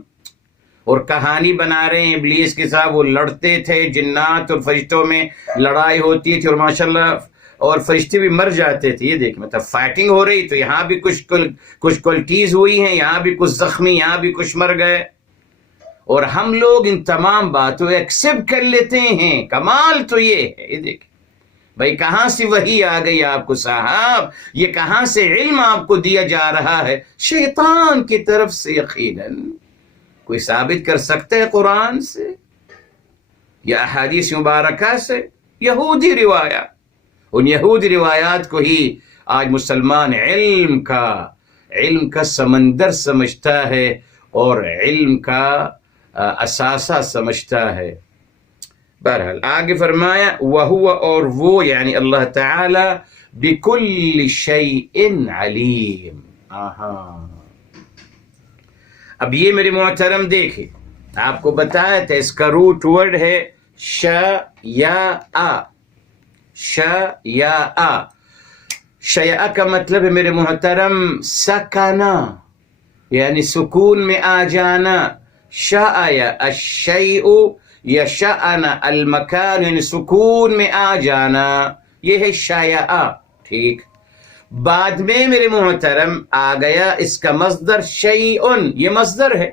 اور کہانی بنا رہے ہیں ابلیس کے ساتھ وہ لڑتے تھے، جنات اور فرشتوں میں لڑائی ہوتی تھی اور ماشاءاللہ اور فرشتے بھی مر جاتے تھے۔ یہ دیکھ مطلب فائٹنگ ہو رہی تو یہاں بھی کچھ کلٹیز ہوئی ہیں، یہاں بھی کچھ زخمی، یہاں بھی کچھ مر گئے، اور ہم لوگ ان تمام باتوں ایکسپٹ کر لیتے ہیں۔ کمال تو یہ ہے، یہ دیکھ بھائی کہاں سے وحی آ گئی آپ کو صاحب، یہ کہاں سے علم آپ کو دیا جا رہا ہے؟ شیطان کی طرف سے۔ یقیناً کوئی ثابت کر سکتا ہے قرآن سے یا احادیث مبارکہ سے؟ یہودی روایات، ان یہودی روایات کو ہی آج مسلمان علم کا سمندر سمجھتا ہے اور علم کا اثاثہ سمجھتا ہے۔ بہرحال آگے فرمایا وَهُوَ، اور وہ یعنی اللہ تعالی بِكُلِّ شَيْءٍ عَلِيمٌ۔ اب یہ میرے محترم دیکھیں، آپ کو بتایا تھا اس کا روٹ ورڈ ہے ش یا آ، ش یا آ۔ شیء کا مطلب ہے میرے محترم سکنا، یعنی سکون میں آ جانا۔ شاء الشیء یا شأن المکان، یعنی سکون میں آ جانا، یہ ہے شیء، ٹھیک۔ بعد میں میرے محترم آ گیا اس کا مصدر شیئن، یہ مصدر ہے۔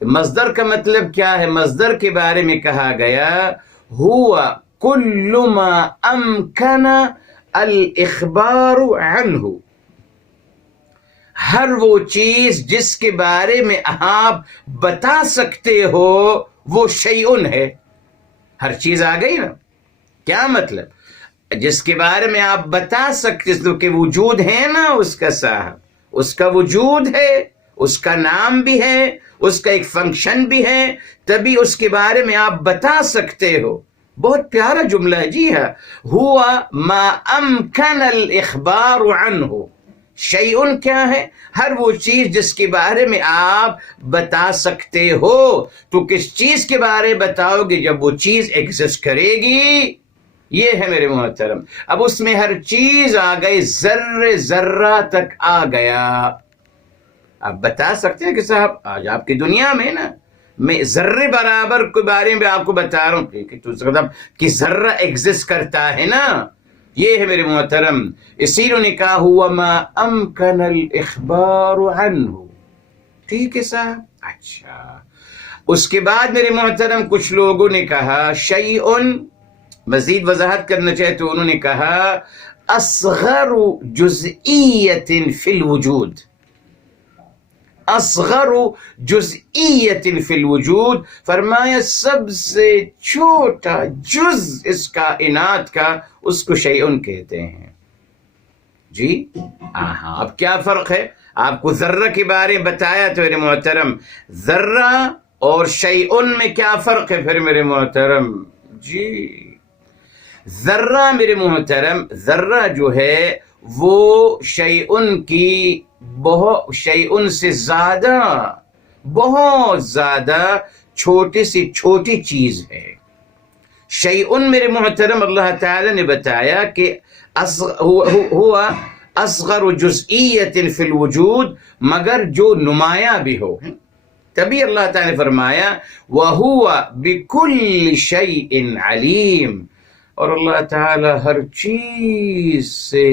مصدر کا مطلب کیا ہے؟ مصدر کے بارے میں کہا گیا ہوا کل ما امکن الاخبار عنہ، ہر وہ چیز جس کے بارے میں آپ بتا سکتے ہو وہ شیئن ہے۔ ہر چیز آ گئی نا، کیا مطلب؟ جس کے بارے میں آپ بتا سکتے کہ وجود ہے نا اس کا صاحب، اس کا وجود ہے، اس کا نام بھی ہے، اس کا ایک فنکشن بھی ہے، تبھی اس کے بارے میں آپ بتا سکتے ہو۔ بہت پیارا جملہ ہے جی ہاں، ہوا ما امکن الاخبار عنہ۔ شیئن کیا ہے؟ ہر وہ چیز جس کے بارے میں آپ بتا سکتے ہو۔ تو کس چیز کے بارے میں بتاؤ گے؟ جب وہ چیز ایگزسٹ کرے گی، یہ ہے میرے محترم۔ اب اس میں ہر چیز آ گئی، ذرہ تک آ گیا۔ آپ بتا سکتے ہیں کہ صاحب آج آپ کی دنیا میں نا میں ذرے برابر کے بارے میں آپ کو بتا رہا ہوں، ٹھیک ہے، تو مطلب کہ ذرہ ایگزسٹ کرتا ہے نا، یہ ہے میرے محترم۔ اسی لیے نے کہا ہوا ما امکن الاخبار عنہ، ٹھیک ہے صاحب۔ اچھا، اس کے بعد میرے محترم کچھ لوگوں نے کہا شیئن، مزید وضاحت کرنا چاہے تو انہوں نے کہا اصغر جزئیت فی الوجود، اصغر جزئیت فی الوجود، فرمایا سب سے چھوٹا جز اس کائنات کا، اس کو شیئن کہتے ہیں جی۔ ہاں، اب کیا فرق ہے؟ آپ کو ذرہ کے بارے میں بتایا تو میرے محترم، ذرہ اور شیئن میں کیا فرق ہے پھر میرے محترم جی؟ ذرہ میرے محترم، ذرہ جو ہے وہ شیئن کی شیئن سے زیادہ، بہت زیادہ چھوٹی سی چھوٹی چیز ہے۔ شیئن میرے محترم اللہ تعالی نے بتایا کہ ہوا اصغر جزئیت فی الوجود، مگر جو نمایاں بھی ہو، تبھی اللہ تعالی نے فرمایا وَهُوَ بِكُلِّ شَيْءٍ عَلِيمٌ، اور اللہ تعالی ہر چیز سے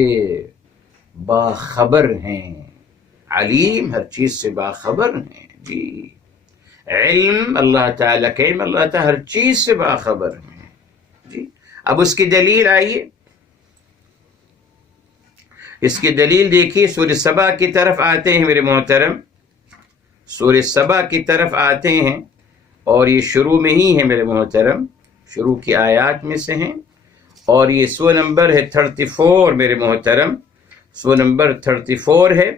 باخبر ہیں، علیم ہر چیز سے باخبر ہیں جی۔ علم اللہ تعالیٰ کے علم، اللہ تعالیٰ ہر چیز سے باخبر ہیں جی۔ اب اس کی دلیل آئیے، اس کی دلیل دیکھیے، سورہ سبا کی طرف آتے ہیں میرے محترم، سورہ سبا کی طرف آتے ہیں، اور یہ شروع میں ہی ہے میرے محترم، شروع کی آیات میں سے ہیں، اور یہ سورہ نمبر ہے 34 میرے محترم، سورہ نمبر 34 ہے،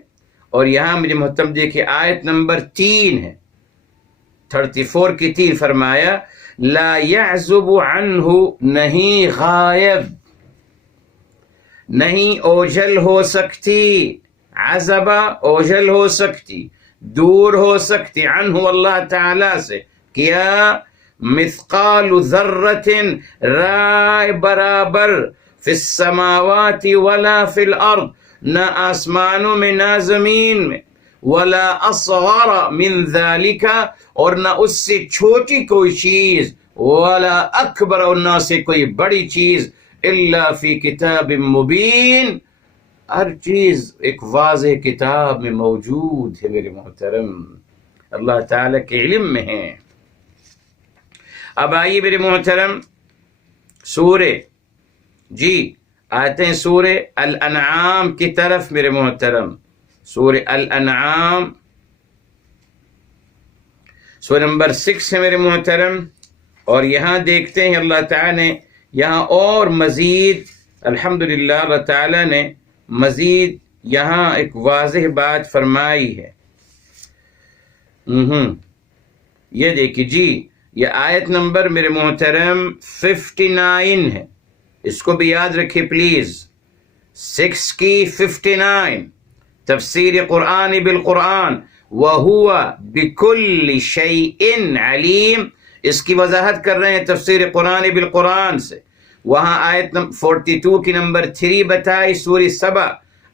اور یہاں میرے محترم دیکھیے آیت نمبر 3 ہے، 34 کی 3 فرمایا لا يعزب عنہ، نہیں غائب، نہیں اوجھل ہو سکتی، عزبہ اوجھل ہو سکتی، دور ہو سکتی، عنہ اللہ تعالی سے، کیا مثقال ذرۃ، رائے برابر، فی السماوات ولا فی الارض، نہ آسمانوں میں نہ زمین میں، ولا اصغر من ذالک، اور نہ اس سے چھوٹی کوئی چیز، ولا اکبر، اور نہ سے کوئی بڑی چیز، الا فی کتاب مبین، ہر چیز ایک واضح کتاب میں موجود ہے میرے محترم، اللہ تعالیٰ کے علم میں ہے۔ اب آئیے میرے محترم سورہ، جی آتے ہیں سورہ الانعام کی طرف میرے محترم، سورہ الانعام سورہ نمبر 6 ہے میرے محترم، اور یہاں دیکھتے ہیں اللہ تعالیٰ نے یہاں اور مزید، الحمدللہ اللہ تعالیٰ نے مزید یہاں ایک واضح بات فرمائی ہے۔ یہ دیکھیے جی، یہ آیت نمبر میرے محترم 59 ہے، اس کو بھی یاد رکھیے پلیز، 6 کی 59، تفسیر قرآن بالقرآن، وَهُوَ بِكُلِّ شَيْءٍ عَلِيمٌ، اس کی وضاحت کر رہے ہیں تفسیر قرآن بالقرآن سے۔ وہاں آیت 42 کی نمبر 3 بتائی سورہ سبا،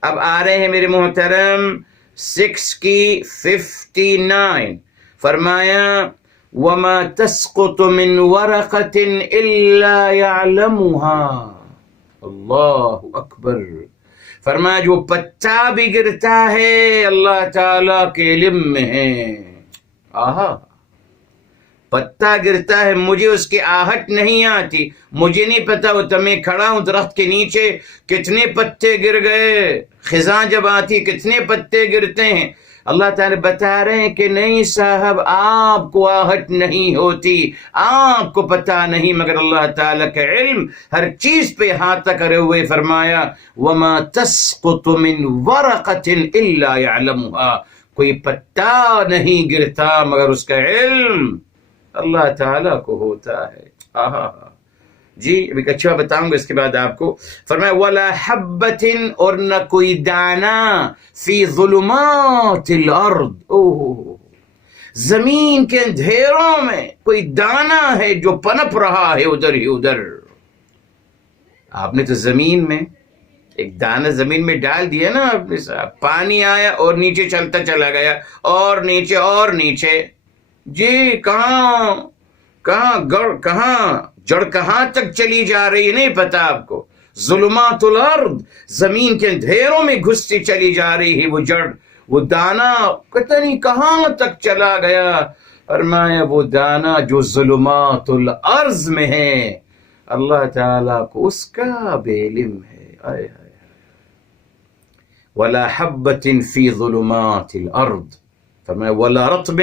اب آ رہے ہیں میرے محترم 6 کی 59، فرمایا وَمَا تَسْقُطُ مِنْ وَرَقَةٍ إِلَّا يَعْلَمُهَا، اللہ اکبر، فرمایا جو پتا بھی گرتا ہے اللہ تعالیٰ کے علم میں ہے۔ آہا، پتا گرتا ہے، مجھے اس کی آہٹ نہیں آتی، مجھے نہیں پتا، وہ میں کھڑا ہوں درخت کے نیچے، کتنے پتے گر گئے، خزاں جب آتی کتنے پتے گرتے ہیں، اللہ تعالیٰ بتا رہے ہیں کہ نہیں صاحب، آپ کو آہٹ نہیں ہوتی، آپ کو پتا نہیں، مگر اللہ تعالیٰ کا علم ہر چیز پہ احاطہ کرے ہوئے، فرمایا وَمَا تَسْقُطُ مِنْ وَرَقَةٍ إِلَّا يَعْلَمُهَا، کوئی پتا نہیں گرتا مگر اس کا علم اللہ تعالیٰ کو ہوتا ہے۔ آہا، جی ابھی اچھا بتاؤں گا اس کے بعد آپ کو، فرمایا وَلَا حَبَّةٍ، اور نہ کوئی دانا، فی ظلمات الارض، زمین کے اندھیروں میں کوئی دانا ہے جو پنپ رہا ہے ادھر ہی ادھر۔ آپ نے تو زمین میں ایک دانہ زمین میں ڈال دیا نا آپ نے صاحب، پانی آیا اور نیچے چلتا چلا گیا، اور نیچے اور نیچے، جی کہاں جڑ کہاں تک چلی جا رہی ہے نہیں پتا آپ کو، ظلمات الارض، زمین کے اندھیروں میں گھستی چلی جا رہی ہے وہ جڑ، وہ دانہ پتہ نہیں کہاں تک چلا گیا، فرمایا وہ دانہ جو ظلمات الارض میں ہے اللہ تعالیٰ کو اس کا بے علم ہے۔ آئے آئے وَلَا حَبَّةٍ فِي ظُلُمَاتِ الْأَرْضِ، فرمایا وَلَا رَطْبٍ،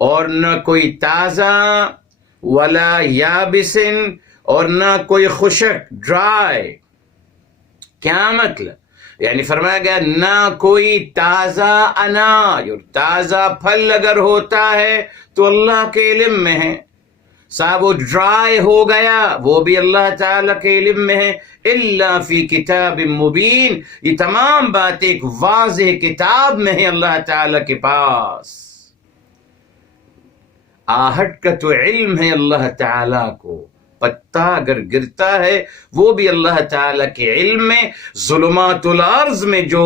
اور نہ کوئی تازہ، ولا یابسن، اور نہ کوئی خشک، ڈرائی، کیا مطلب، یعنی فرمایا گیا نہ کوئی تازہ اناج، اور تازہ پھل اگر ہوتا ہے تو اللہ کے علم میں ہے، صاحب وہ ڈرائی ہو گیا وہ بھی اللہ تعالیٰ کے علم میں ہے، الا فی کتاب مبین، یہ تمام باتیں ایک واضح کتاب میں ہے اللہ تعالیٰ کے پاس۔ آہٹ کا تو علم ہے اللہ تعالیٰ کو، پتا اگر گرتا ہے وہ بھی اللہ تعالیٰ کے علم میں، ظلمات الارض میں جو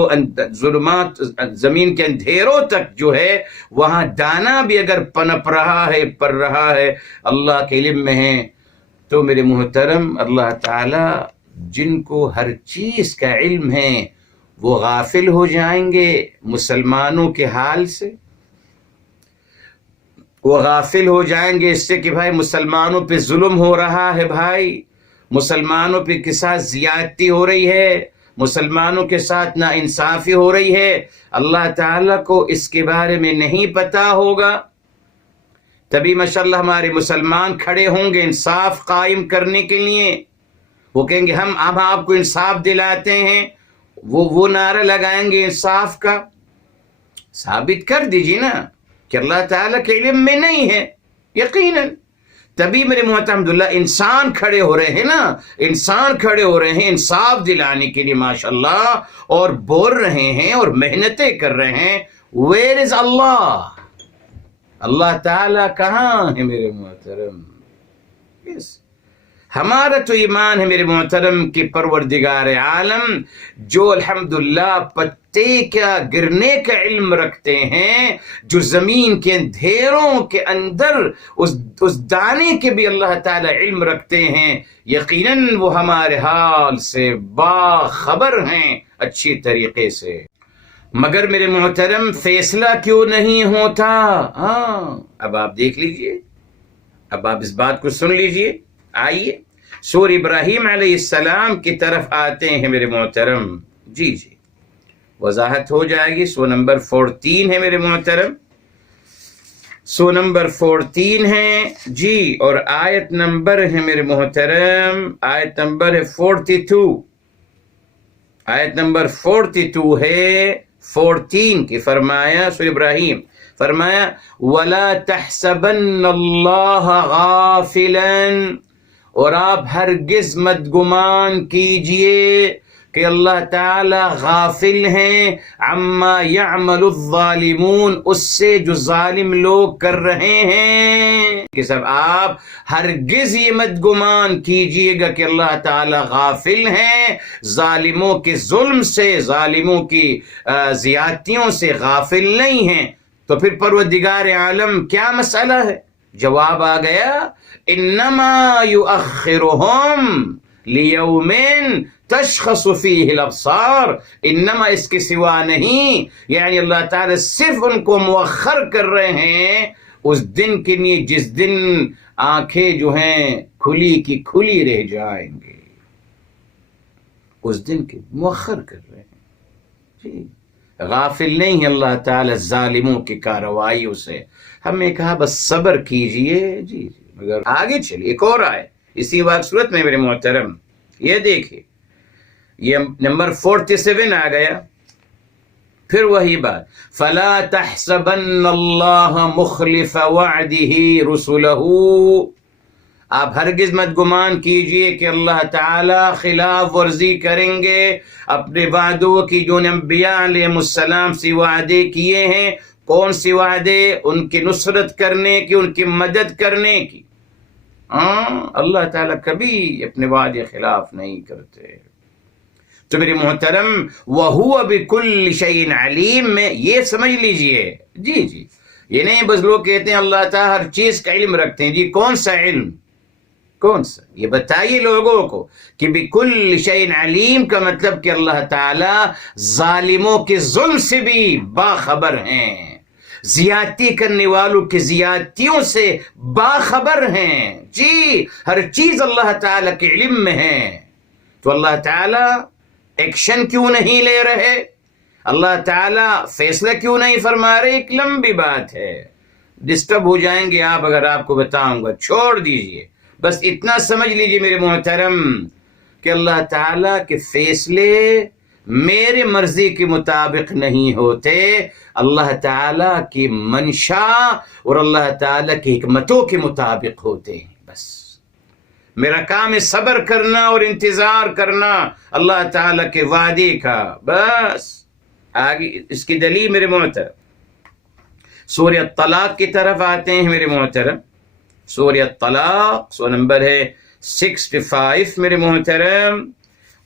ظلمات زمین کے اندھیروں تک جو ہے وہاں دانا بھی اگر پنپ رہا ہے، پر رہا ہے، اللہ کے علم میں ہے۔ تو میرے محترم، اللہ تعالیٰ جن کو ہر چیز کا علم ہے وہ غافل ہو جائیں گے مسلمانوں کے حال سے، وہ غافل ہو جائیں گے اس سے کہ بھائی مسلمانوں پہ ظلم ہو رہا ہے، بھائی مسلمانوں پہ کے ساتھ زیادتی ہو رہی ہے، مسلمانوں کے ساتھ ناانصافی ہو رہی ہے، اللہ تعالیٰ کو اس کے بارے میں نہیں پتا ہوگا، تبھی ماشاءاللہ ہمارے مسلمان کھڑے ہوں گے انصاف قائم کرنے کے لیے. وہ کہیں گے ہم اب آپ کو انصاف دلاتے ہیں، وہ نعرہ لگائیں گے انصاف کا. ثابت کر دیجیے نا کہ اللہ تعالیٰ کے علم میں نہیں ہے یقیناً. تبھی میرے محترم الحمدللہ انسان کھڑے ہو رہے ہیں نا، انسان کھڑے ہو رہے ہیں انصاف دلانے کے لیے ماشاءاللہ، اور بول رہے ہیں اور محنتیں کر رہے ہیں. ویئر از اللہ؟ اللہ تعالیٰ کہاں ہے میرے محترم؟ ہمارا تو ایمان ہے میرے محترم کہ پروردگار عالم جو الحمدللہ پتے کا گرنے کا علم رکھتے ہیں، جو زمین کے اندھیروں کے اندر اس دانے کے بھی اللہ تعالی علم رکھتے ہیں، یقیناً وہ ہمارے حال سے باخبر ہیں اچھی طریقے سے. مگر میرے محترم فیصلہ کیوں نہیں ہوتا؟ اب آپ دیکھ لیجئے، اب آپ اس بات کو سن لیجئے. آئیے سورہ ابراہیم علیہ السلام کی طرف آتے ہیں میرے محترم. جی وضاحت ہو جائے گی. سورہ نمبر 14 ہے میرے محترم، سورہ نمبر 14 ہے جی، اور آیت نمبر ہے میرے محترم، آیت نمبر ہے 42. آیت نمبر 42 ہے 14 کی. فرمایا سورہ ابراہیم، فرمایا وَلَا تَحْسَبَنَّ اللَّهَ غَافِلًا، اور آپ ہرگز مت گمان کیجئے کہ اللہ تعالی غافل ہیں عما يعمل الظالمون، اس سے جو ظالم لوگ کر رہے ہیں. کہ سب آپ ہرگز یہ مت گمان کیجئے گا کہ اللہ تعالی غافل ہیں، ظالموں کے ظلم سے، ظالموں کی زیادتیوں سے غافل نہیں ہیں. تو پھر پروردگار عالم کیا مسئلہ ہے؟ جواب آ گیا، انما یؤخرہم لیوم تشخص فیہ الابصار. انما اس کے سوا نہیں، یعنی اللہ تعالی صرف ان کو مؤخر کر رہے ہیں اس دن کے لیے جس دن آنکھیں جو ہیں کھلی کی کھلی رہ جائیں گے. اس دن کے مؤخر کر رہے ہیں. جی غافل نہیں ہے اللہ تعالی ظالموں کی کارروائیوں سے. ہم نے کہا بس صبر کیجئے. جی مگر آگے چلیے ایک اور آئے اسی وقت صورت میں میرے محترم، یہ دیکھیے یہ نمبر 47 آ گیا. پھر وہی بات، فلا تحسبن اللہ مخلف وعدہ رسلہ. آپ ہرگز مت گمان کیجئے کہ اللہ تعالی خلاف ورزی کریں گے اپنے وعدوں کی جو انبیاء علیہ السلام سے وعدے کیے ہیں. کون سی وعدے؟ ان کی نصرت کرنے کی، ان کی مدد کرنے کی. اللہ تعالیٰ کبھی اپنے وعدے خلاف نہیں کرتے. تو میرے محترم وَهُوَ بِكُلِّ شَيْءٍ عَلِيمٌ میں یہ سمجھ لیجئے. جی یہ نہیں بس لوگ کہتے ہیں اللہ تعالیٰ ہر چیز کا علم رکھتے ہیں. جی کون سا علم؟ کون سا؟ یہ بتائیے لوگوں کو کہ بِكُلِّ شَيْءٍ عَلِيمٌ کا مطلب کہ اللہ تعالیٰ ظالموں کے ظلم سے بھی باخبر ہیں، زیادتی کرنے والوں کی زیادتیوں سے باخبر ہیں. جی ہر چیز اللہ تعالیٰ کے علم میں ہے. تو اللہ تعالیٰ ایکشن کیوں نہیں لے رہے؟ اللہ تعالیٰ فیصلہ کیوں نہیں فرما رہے؟ ایک لمبی بات ہے، ڈسٹرب ہو جائیں گے آپ اگر آپ کو بتاؤں گا، چھوڑ دیجئے. بس اتنا سمجھ لیجئے میرے محترم کہ اللہ تعالیٰ کے فیصلے میرے مرضی کے مطابق نہیں ہوتے، اللہ تعالیٰ کی منشا اور اللہ تعالیٰ کی حکمتوں کے مطابق ہوتے ہیں. بس میرا کام ہے صبر کرنا اور انتظار کرنا اللہ تعالیٰ کے وعدے کا. بس آگے اس کی دلیل میرے محترم سورہ الطلاق کی طرف آتے ہیں میرے محترم. سورہ الطلاق سورہ نمبر ہے 65 میرے محترم،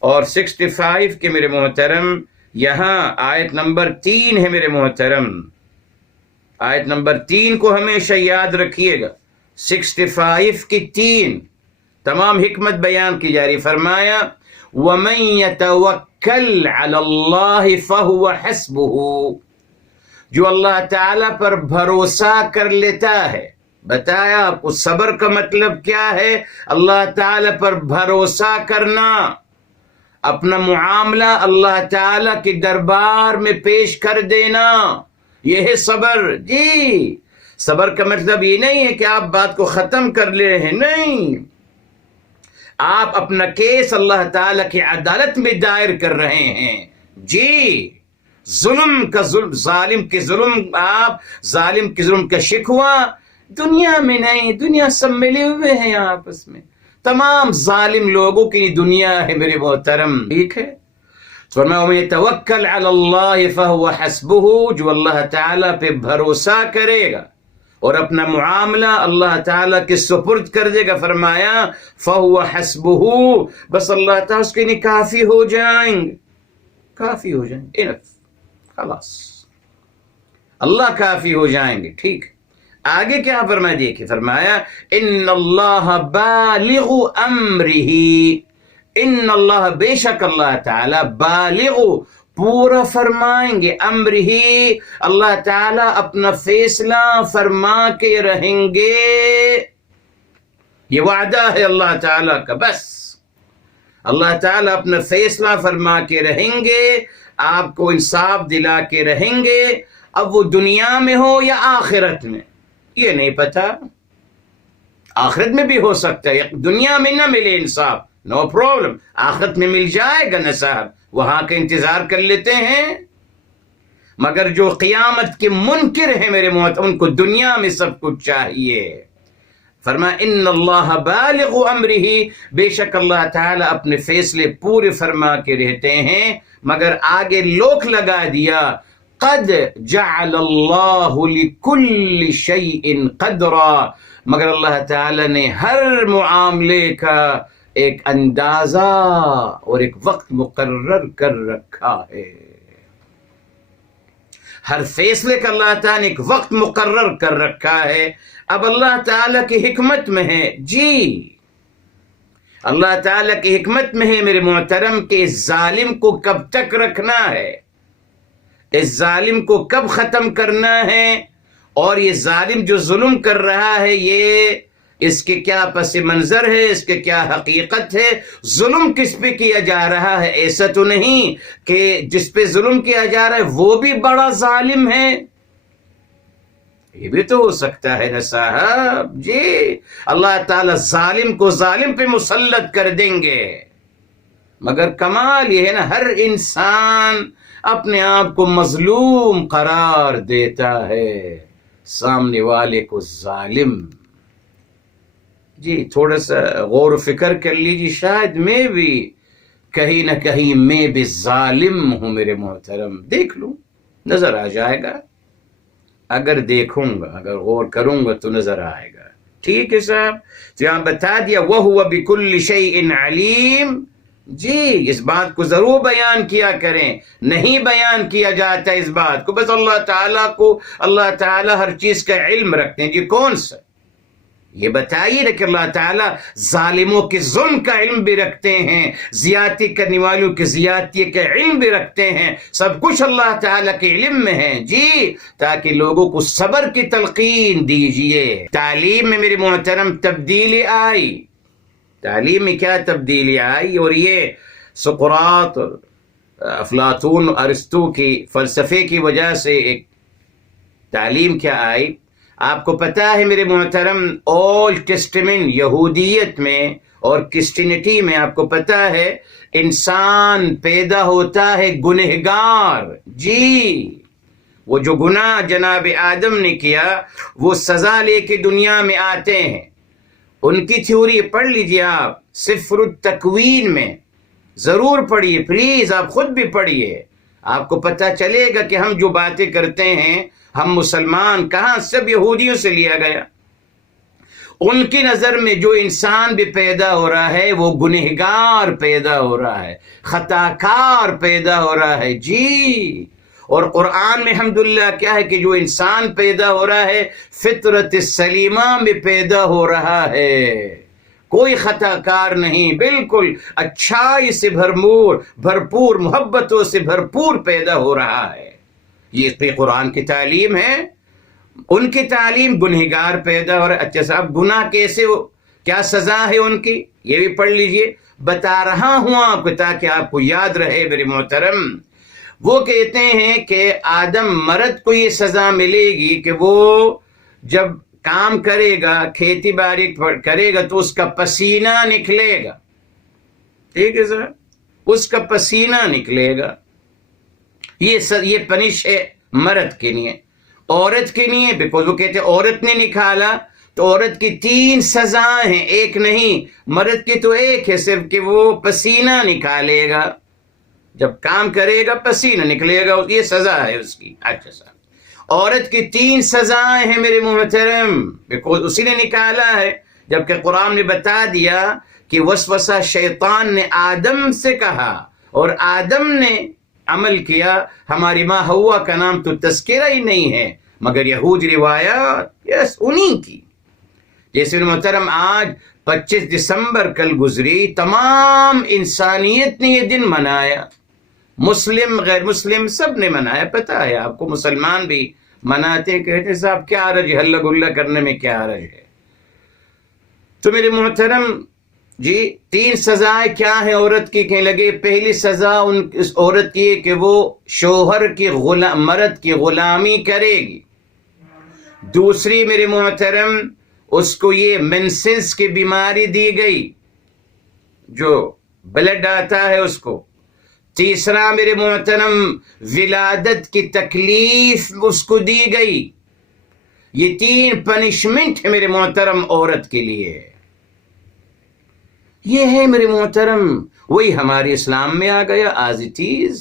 اور 65 کے میرے محترم یہاں آیت نمبر 3 ہے میرے محترم. آیت نمبر 3 کو ہمیشہ یاد رکھیے گا. 65 کی 3 تمام حکمت بیان کی جا رہی. فرمایا وَمَن يَتَوَكَّلْ عَلَى اللَّهِ فَهُوَ حَسْبُهُ، جو اللہ تعالیٰ پر بھروسہ کر لیتا ہے، بتایا آپ کو صبر کا مطلب کیا ہے؟ اللہ تعالی پر بھروسہ کرنا، اپنا معاملہ اللہ تعالی کے دربار میں پیش کر دینا، یہ ہے صبر۔ جی صبر کا مطلب یہ نہیں ہے کہ آپ بات کو ختم کر لے رہے ہیں، نہیں، آپ اپنا کیس اللہ تعالی کی عدالت میں دائر کر رہے ہیں۔ جی ظلم کا ظالم کے ظلم کا شکوہ دنیا میں نہیں، دنیا سب ملے ہوئے ہیں آپس میں، تمام ظالم لوگوں کی دنیا ہے میرے محترم، ٹھیک ہے؟ فرمایا وَمَن يَتَوَكَّلْ عَلَى اللَّهِ فَهُوَ حَسْبُهُ، جو اللہ تعالیٰ پہ بھروسہ کرے گا اور اپنا معاملہ اللہ تعالیٰ کے سپرد کر دے گا، فرمایا فَهُوَ حَسْبُهُ، بس اللہ تعالیٰ اس کے لیے کافی ہو جائیں گے، کافی ہو جائیں گے، انف، خلاص اللہ کافی ہو جائیں گے، ٹھیک۔ آگے کیا فرمایا دیکھیں، فرمایا ان اللہ بالغ امرہ، ان اللہ بے شک اللہ تعالی بالغ پورا فرمائیں گے، امرہ اللہ تعالی اپنا فیصلہ فرما کے رہیں گے، یہ وعدہ ہے اللہ تعالی کا، بس اللہ تعالی اپنا فیصلہ فرما کے رہیں گے، آپ کو انصاف دلا کے رہیں گے، اب وہ دنیا میں ہو یا آخرت میں یہ نہیں پتا، آخرت میں بھی ہو سکتا ہے، دنیا میں نہ ملے انصاف، نو پرابلم، آخرت میں مل جائے گا نا صاحب، وہاں کا انتظار کر لیتے ہیں۔ مگر جو قیامت کے منکر ہیں میرے محترم، ان کو دنیا میں سب کچھ چاہیے۔ فرمایا ان اللہ بالغ امرہ، بے شک اللہ تعالی اپنے فیصلے پورے فرما کے رہتے ہیں، مگر آگے لوک لگا دیا قد جعل اللہ لکل شیء قدرا، مگر اللہ تعالی نے ہر معاملے کا ایک اندازہ اور ایک وقت مقرر کر رکھا ہے، ہر فیصلے کا اللہ تعالی نے ایک وقت مقرر کر رکھا ہے۔ اب اللہ تعالی کی حکمت میں ہے، جی اللہ تعالی کی حکمت میں ہے میرے محترم کہ اس ظالم کو کب تک رکھنا ہے، اس ظالم کو کب ختم کرنا ہے، اور یہ ظالم جو ظلم کر رہا ہے یہ اس کے کیا پس منظر ہے، اس کے کیا حقیقت ہے، ظلم کس پہ کیا جا رہا ہے؟ ایسا تو نہیں کہ جس پہ ظلم کیا جا رہا ہے وہ بھی بڑا ظالم ہے، یہ بھی تو ہو سکتا ہے نا صاحب۔ جی اللہ تعالی ظالم کو ظالم پہ مسلط کر دیں گے، مگر کمال یہ ہے نا ہر انسان اپنے آپ کو مظلوم قرار دیتا ہے، سامنے والے کو ظالم۔ جی تھوڑا سا غور و فکر کر لیجیے، شاید میں بھی کہیں نہ کہیں میں بھی ظالم ہوں میرے محترم، دیکھ لوں نظر آ جائے گا، اگر دیکھوں گا، اگر غور کروں گا تو نظر آئے گا، ٹھیک ہے صاحب۔ تو یہاں بتا دیا وَهُوَ بِكُلِّ شَيْءٍ عَلِيمٌ، جی اس بات کو ضرور بیان کیا کریں، نہیں بیان کیا جاتا اس بات کو، بس اللہ تعالیٰ ہر چیز کا علم رکھتے ہیں۔ جی کون سا؟ یہ بتائیے نا کہ اللہ تعالیٰ ظالموں کے ظلم کا علم بھی رکھتے ہیں، زیادتی کرنے والوں کے زیادتی کا علم بھی رکھتے ہیں، سب کچھ اللہ تعالیٰ کے علم میں ہے، جی تاکہ لوگوں کو صبر کی تلقین دیجئے۔ تعلیم میں میرے محترم تبدیلی آئی، تعلیم میں کیا تبدیلی آئی؟ اور یہ سقراط اور افلاطون ارسطو کی فلسفے کی وجہ سے ایک تعلیم کیا آئی؟ آپ کو پتہ ہے میرے محترم اولڈ ٹیسٹمنٹ یہودیت میں اور کرسچینٹی میں آپ کو پتہ ہے انسان پیدا ہوتا ہے گنہگار، جی وہ جو گناہ جناب آدم نے کیا وہ سزا لے کے دنیا میں آتے ہیں، ان کی تھیوری پڑھ لیجئے آپ، سفر التکوین میں ضرور پڑھیے، پلیز آپ خود بھی پڑھیے، آپ کو پتہ چلے گا کہ ہم جو باتیں کرتے ہیں ہم مسلمان کہاں، سب یہودیوں سے لیا گیا۔ ان کی نظر میں جو انسان بھی پیدا ہو رہا ہے وہ گنہگار پیدا ہو رہا ہے، خطا کار پیدا ہو رہا ہے، جی اور قرآن میں الحمدللہ کیا ہے کہ جو انسان پیدا ہو رہا ہے فطرت سلیمہ میں پیدا ہو رہا ہے، کوئی خطا کار نہیں، بالکل اچھائی سے بھرپور محبتوں سے بھرپور پیدا ہو رہا ہے، یہ قرآن کی تعلیم ہے۔ ان کی تعلیم گنہگار پیدا ہو رہا ہے. اچھا صاحب گناہ کیسے ہو, کیا سزا ہے ان کی, یہ بھی پڑھ لیجئے. بتا رہا ہوں آپ کو تاکہ آپ کو یاد رہے میرے محترم. وہ کہتے ہیں کہ آدم مرد کو یہ سزا ملے گی کہ وہ جب کام کرے گا, کھیتی باڑی کرے گا, تو اس کا پسینہ نکلے گا. ٹھیک ہے سر, اس کا پسینہ نکلے گا. یہ پنش ہے مرد کے لیے. عورت کے لیے بیکاز وہ کہتے ہیں عورت نے نکالا تو عورت کی 3 سزائیں ہیں, ایک نہیں. مرد کی تو ایک ہے صرف کہ وہ پسینہ نکالے گا, جب کام کرے گا پسینہ نکلے گا, یہ سزا ہے اس کی. اچھا صاحب عورت کی 3 سزائیں ہیں میرے محترم, بیکاز اسی نے نکالا ہے. جبکہ قرآن نے بتا دیا کہ وسوسہ شیطان نے آدم سے کہا اور آدم نے عمل کیا. ہماری ماں ہوا کا نام تو تذکرہ ہی نہیں ہے مگر یہود روایات یس انہی کی. جیسے محترم آج 25 دسمبر کل گزری, تمام انسانیت نے یہ دن منایا, مسلم غیر مسلم سب نے منایا. پتہ ہے آپ کو مسلمان بھی مناتے ہیں, کہتے ہیں صاحب کیا حرج ہے, ہلہ گلہ کرنے میں کیا حرج ہے. تو میرے محترم جی 3 سزائیں کیا ہیں عورت کی, کہنے لگے پہلی سزا اس عورت کی کہ وہ شوہر کی مرد کی غلامی کرے گی. دوسری میرے محترم اس کو یہ منسنس کی بیماری دی گئی, جو بلڈ آتا ہے اس کو. تیسرا میرے محترم ولادت کی تکلیف اس کو دی گئی. یہ 3 پنشمنٹ ہے میرے محترم عورت کے لیے. یہ ہے میرے محترم وہی ہمارے اسلام میں آ گیا as it is.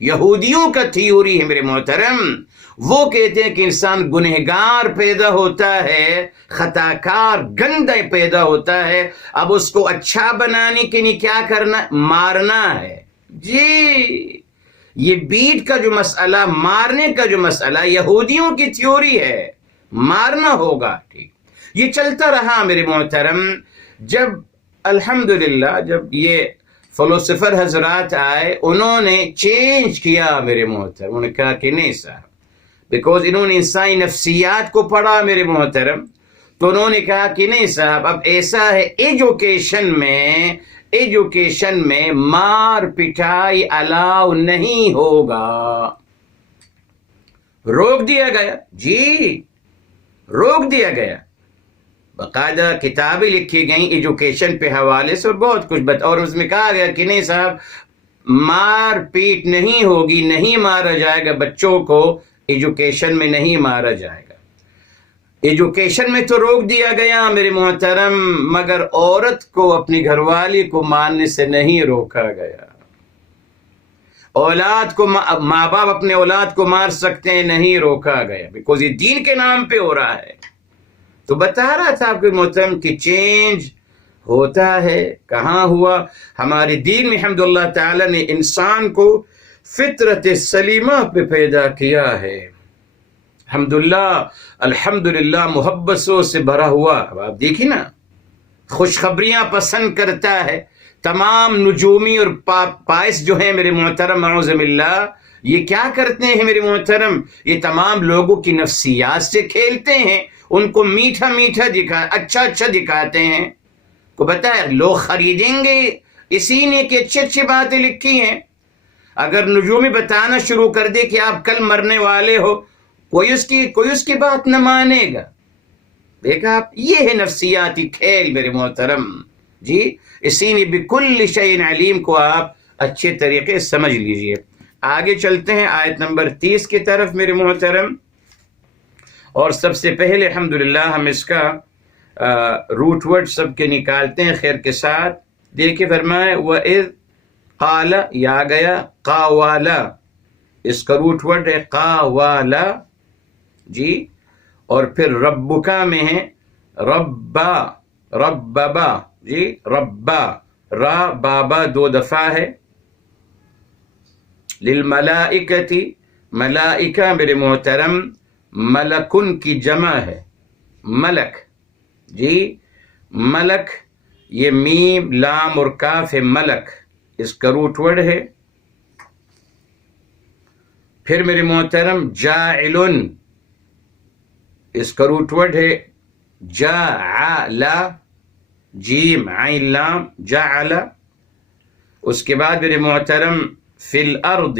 یہودیوں کا تھیوری ہے میرے محترم. وہ کہتے ہیں کہ انسان گنہگار پیدا ہوتا ہے, خطاکار گندہ پیدا ہوتا ہے, اب اس کو اچھا بنانے کے لیے کیا کرنا, مارنا ہے. جی یہ بیٹ کا جو مسئلہ, مارنے کا جو مسئلہ یہودیوں کی تھیوری ہے, مارنا ہوگا. ٹھیک, یہ چلتا رہا میرے محترم. جب الحمدللہ جب یہ فلسفر حضرات آئے, انہوں نے چینج کیا میرے محترم. انہوں نے کہا کہ نہیں صاحب, بیکاز انہوں نے انسانی نفسیات کو پڑھا میرے محترم, تو انہوں نے کہا کہ نہیں صاحب اب ایسا ہے, ایجوکیشن میں مار پٹائی الاؤ نہیں ہوگا. روک دیا گیا. جی روک دیا گیا. باقاعدہ کتابیں لکھی گئیں ایجوکیشن پہ حوالے سے اور بہت کچھ اور اس میں کہا گیا کہ نہیں صاحب مار پیٹ نہیں ہوگی, نہیں مارا جائے گا بچوں کو, ایجوکیشن میں نہیں مارا جائے گا. ایجوکیشن میں تو روک دیا گیا میرے محترم, مگر عورت کو اپنی گھر والی کو مارنے سے نہیں روکا گیا. اولاد کو ماں باپ اپنے اولاد کو مار سکتے ہیں, نہیں روکا گیا, بیکاز یہ دین کے نام پہ ہو رہا ہے. تو بتا رہا تھا آپ کے محترم کہ چینج ہوتا ہے. کہاں ہوا؟ ہمارے دین میں الحمدللہ تعالی نے انسان کو فطرت سلیمہ پہ پیدا کیا ہے. الحمدللہ محبتوں سے بھرا ہوا. اب آپ دیکھیں نا, خوشخبریاں پسند کرتا ہے. تمام نجومی اور پائس جو ہیں میرے محترم اعوذ باللہ, یہ کیا کرتے ہیں میرے محترم, یہ تمام لوگوں کی نفسیات سے کھیلتے ہیں, ان کو میٹھا میٹھا اچھا دکھاتے ہیں. کو پتہ ہے لوگ خریدیں گے اسی نے کہ اچھی باتیں لکھی ہیں. اگر نجومی بتانا شروع کر دے کہ آپ کل مرنے والے ہو, کوئی اس کی بات نہ مانے گا. دیکھا آپ, یہ ہے نفسیاتی کھیل میرے محترم. جی اسی نے بکل شیء علیم کو آپ اچھے طریقے سمجھ لیجئے. آگے چلتے ہیں آیت نمبر 30 کی طرف میرے محترم. اور سب سے پہلے الحمدللہ ہم اس کا روٹ ورڈ سب کے نکالتے ہیں خیر کے ساتھ. دیکھیں فرمائے وَإِذْ قَالَ, یا گیا قَوَالَ, اس کا روٹ ورڈ ہے قَوَالَ. جی اور پھر ربکا میں ہے ربا, رببا. جی ربا, را بابا 2 دفعہ ہے. للملائکتی, ملائکہ میرے محترم ملکن کی جمع ہے, ملک. جی ملک یہ میم لام اور کاف ہے, ملک اس کا روٹ ورڈ ہے. پھر میرے محترم جاعلن, اس کا روٹ ورڈ ہے جعل، جیم عین لام جعل. اس کے بعد میرے محترم فی الارض،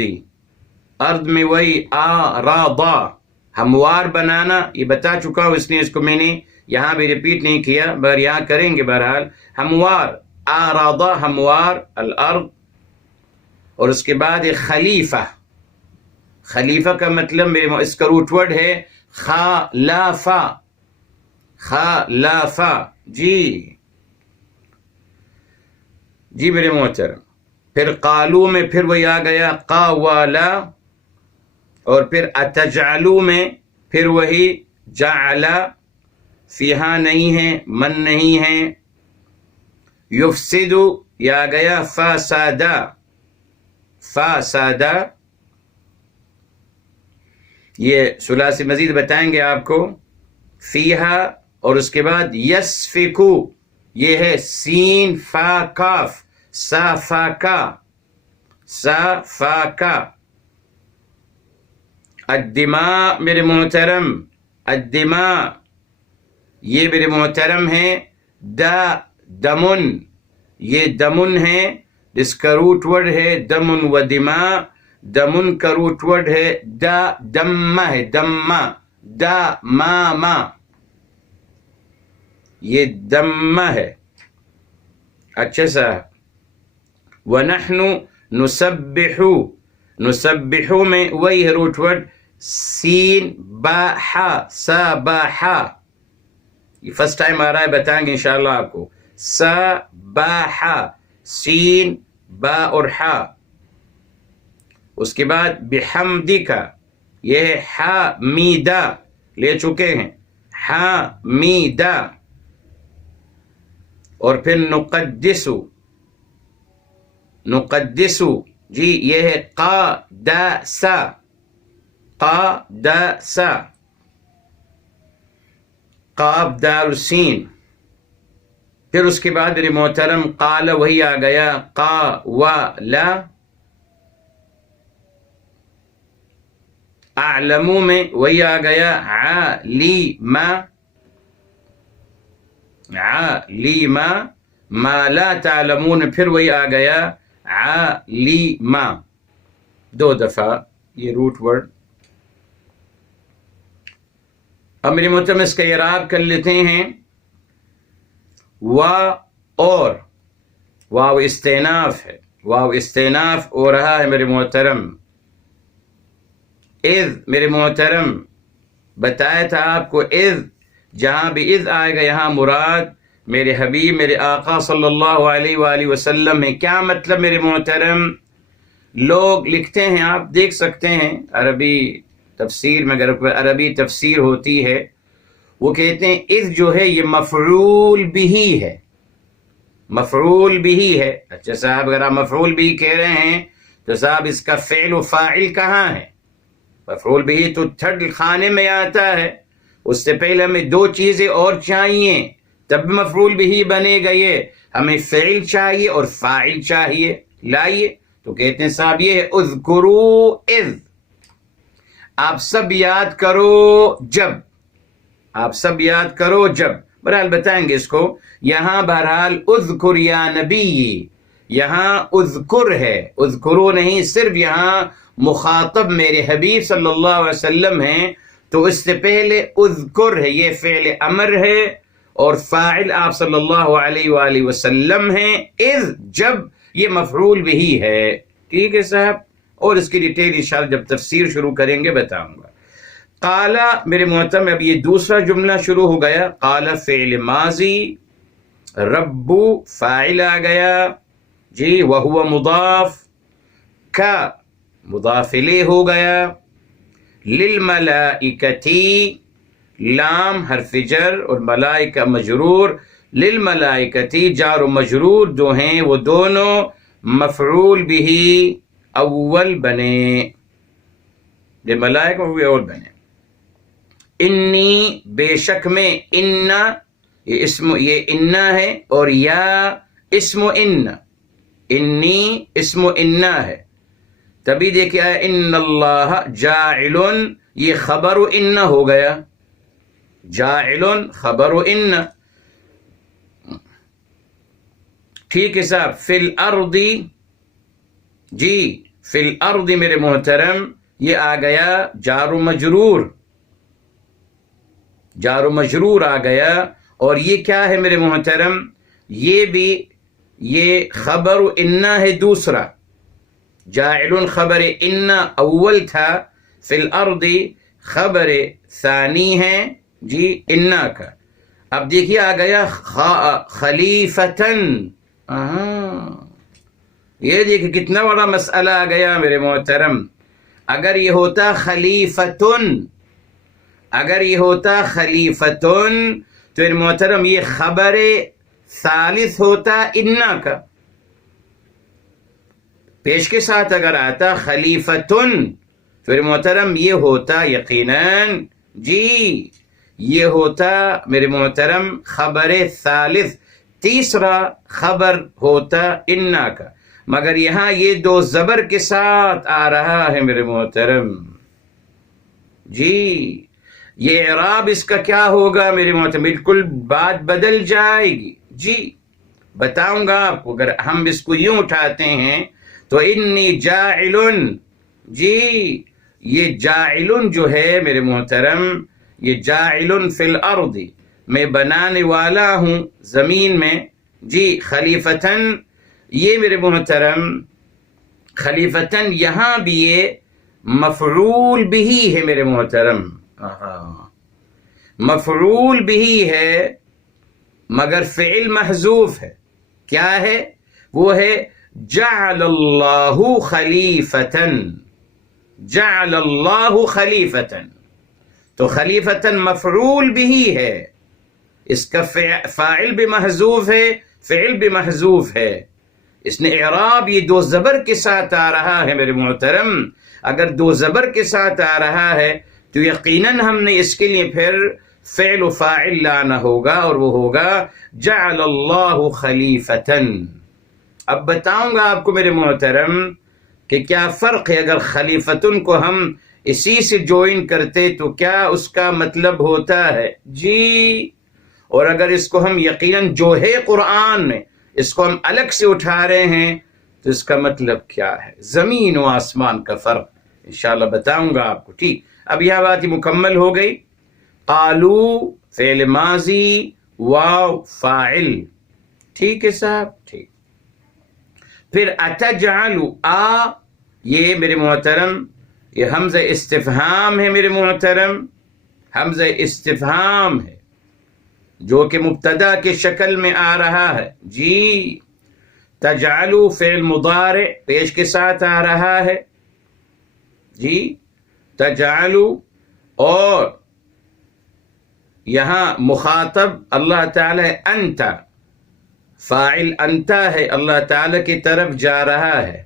ارض میں وہی آراضا، ہموار بنانا، یہ بتا چکا ہوں اس لیے اس کو میں نے یہاں بھی ریپیٹ نہیں کیا، مگر یہاں کریں گے بہرحال. ہموار، آراضا ہموار الارض. اور اس کے بعد ایک خلیفہ، خلیفہ کا مطلب میرے اس کا روٹ ورڈ ہے خلافہ، خلافہ. جی میرے محترم. پھر قالو میں پھر وہی آ گیا قاوالا، اور پھر اتجعلو میں پھر وہی جعلا. فیہا نہیں ہے، من نہیں ہے. یفسدو یہ آ گیا فاسادا، فاسادا. یہ ثلاثی مزید بتائیں گے آپ کو. فیہا، اور اس کے بعد یسفکو، یہ ہے سین فا کاف، سافاکا، سافاکا. الدماء میرے محترم، الدماء یہ میرے محترم ہے دمن، یہ دمن ہے جس کا روٹ ورڈ ہے دمن و دماء. دمن کا روٹ ورڈ ہے دمہ ہے، دمہ، ماما، یہ دمہ ہے. اچھا سا. وَنَحْنُ نُسَبِّحُ، نسبحو میں وہی ہے روٹ ورڈ سین با حا، سبحا. یہ فرسٹ ٹائم آ رہا ہے، بتائیں گے انشاءاللہ آپ کو. سبحا، سین با اور حا. اس کے بعد بحمدکا، یہ ہے حمیدہ، لے چکے ہیں حمیدہ. اور پھر نقدسو، نقدسو جی یہ ہے قادسا، قادسا، قاف دال سین. پھر اس کے بعد میرے محترم قال وہی آ گیا قاولا. اعلمو میں وہی آ گیا علیما، علیما. ما لا تعلمون پھر وہی آ گیا علیما. دو دفعہ یہ روٹ ورڈ. اب میرے محترم اس کا اعراب کر لیتے ہیں. اور واو استئناف ہے، واو استئناف ہو رہا ہے میرے محترم. اذ میرے محترم بتایا تھا آپ کو، اذ جہاں بھی اذ آئے گا یہاں مراد میرے حبیب میرے آقا صلی اللہ علیہ وآلہ وسلم ہے. کیا مطلب میرے محترم؟ لوگ لکھتے ہیں، آپ دیکھ سکتے ہیں عربی تفسیر میں، اگر عربی تفسیر ہوتی ہے وہ کہتے ہیں اذ جو ہے یہ مفعول بھی ہے، مفعول بھی ہے. اچھا صاحب اگر آپ مفعول بھی کہہ رہے ہیں تو صاحب اس کا فعل و فاعل کہاں ہے؟ مفعول بھی تو تھرڈ خانے میں آتا ہے. اس سے پہلے ہمیں دو چیزیں اور چاہیے تب مفعول بھی بنے گا. یہ ہمیں فعل چاہیے اور فاعل چاہیے. لائیے تو کہتے ہیں صاحب یہ ہے اذکروا اذ، آپ سب یاد کرو جب، آپ سب یاد کرو جب. بہرحال بتائیں گے اس کو. یہاں بہرحال اذکر یا نبی، یہاں اذکر ہے، اذکرو نہیں. صرف یہاں مخاطب میرے حبیب صلی اللہ علیہ وسلم ہیں تو اس سے پہلے اذکر ہے، یہ فعل امر ہے اور فاعل آپ صلی اللہ علیہ وآلہ وسلم ہیں. اذ جب یہ مفعول بھی ہے. ٹھیک ہے صاحب، اور اس کی ڈیٹیل انشاءاللہ جب تفسیر شروع کریں گے بتاؤں گا. قال میرے محترم اب یہ دوسرا جملہ شروع ہو گیا. قال فعل ماضی، ربو فاعل آ گیا جی، وہو مضاف، کا مضاف الیہ ہو گیا. للملائکتی، لام حرف جر اور ملائکہ مجرور. للملائکتی جار و مجرور جو ہیں وہ دونوں مفعول بھی اول بنے، للملائکہ وہ اول بنے. انی بے شک میں، انا یہ اسم، یہ انا ہے اور یا اسم ان، انی اسم انا ہے. تبھی دیکھیں ان اللہ جاعل، یہ خبر ان ہو گیا. جاعل خبر ان، ٹھیک ہے صاحب. فی الارض، جی فی الارض میرے محترم یہ آ گیا جار و مجرور، جار و مجرور آ گیا. اور یہ کیا ہے میرے محترم؟ یہ بھی یہ خبر انا ہے دوسرا. جاعل خبر انا اول تھا، فی الارض خبر ثانی ہے جی انا کا. اب دیکھیے آ گیا خلیفتن. یہ دیکھیں کتنا بڑا مسئلہ آ گیا میرے محترم. اگر یہ ہوتا خلیفتن، اگر یہ ہوتا خلیفتن تو میرے محترم یہ خبر ثالث ہوتا انا کا. پیش کے ساتھ اگر آتا خلیفتن تو میرے محترم یہ ہوتا یقیناً جی یہ ہوتا میرے محترم خبر ثالث، تیسرا خبر ہوتا انا کا. مگر یہاں یہ دو زبر کے ساتھ آ رہا ہے میرے محترم. جی یہ اعراب اس کا کیا ہوگا میرے محترم؟ بالکل بات بدل جائے گی. جی بتاؤں گا آپ کو. اگر ہم اس کو یوں اٹھاتے ہیں تو انی جاعلن، جی یہ جاعلن جو ہے میرے محترم، یہ جاعلن فی الارض میں بنانے والا ہوں زمین میں. جی خلیفتن یہ میرے محترم خلیفتن یہاں بھی یہ مفعول بھی ہے میرے محترم. مفعول بھی ہے مگر فعل محذوف ہے. کیا ہے وہ؟ ہے جعل اللہ خلیفتن، جعل اللہ خلیفتن. تو خلیفتن مفعول بھی ہے، اس کا فاعل بھی محذوف ہے، فعل بھی محذوف ہے. اس نے اعراب یہ دو زبر کے ساتھ آ رہا ہے میرے محترم. اگر دو زبر کے ساتھ آ رہا ہے تو یقیناً ہم نے اس کے لیے پھر فعل و فاعل لانا ہوگا، اور وہ ہوگا جعل اللہ خلیفتن. اب بتاؤں گا آپ کو میرے محترم کہ کیا فرق ہے. اگر خلیفتن کو ہم اسی سے جوائن کرتے تو کیا اس کا مطلب ہوتا ہے جی. اور اگر اس کو ہم یقیناً جو ہے قرآن میں اس کو ہم الگ سے اٹھا رہے ہیں تو اس کا مطلب کیا ہے؟ زمین و آسمان کا فرق انشاءاللہ بتاؤں گا آپ کو. ٹھیک، اب یہ بات مکمل ہو گئی. قالو فعل ماضی، واو فاعل. ٹھیک ہے صاحب، ٹھیک. پھر اتجعل آ، یہ میرے محترم یہ حمزہ استفہام ہے میرے محترم، حمزہ استفہام ہے جو کہ مبتدا کے شکل میں آ رہا ہے. جی تجعلو فعل مضارع پیش کے ساتھ آ رہا ہے. جی تجعلو، اور یہاں مخاطب اللہ تعالی انت، فاعل انت ہے، اللہ تعالی کی طرف جا رہا ہے.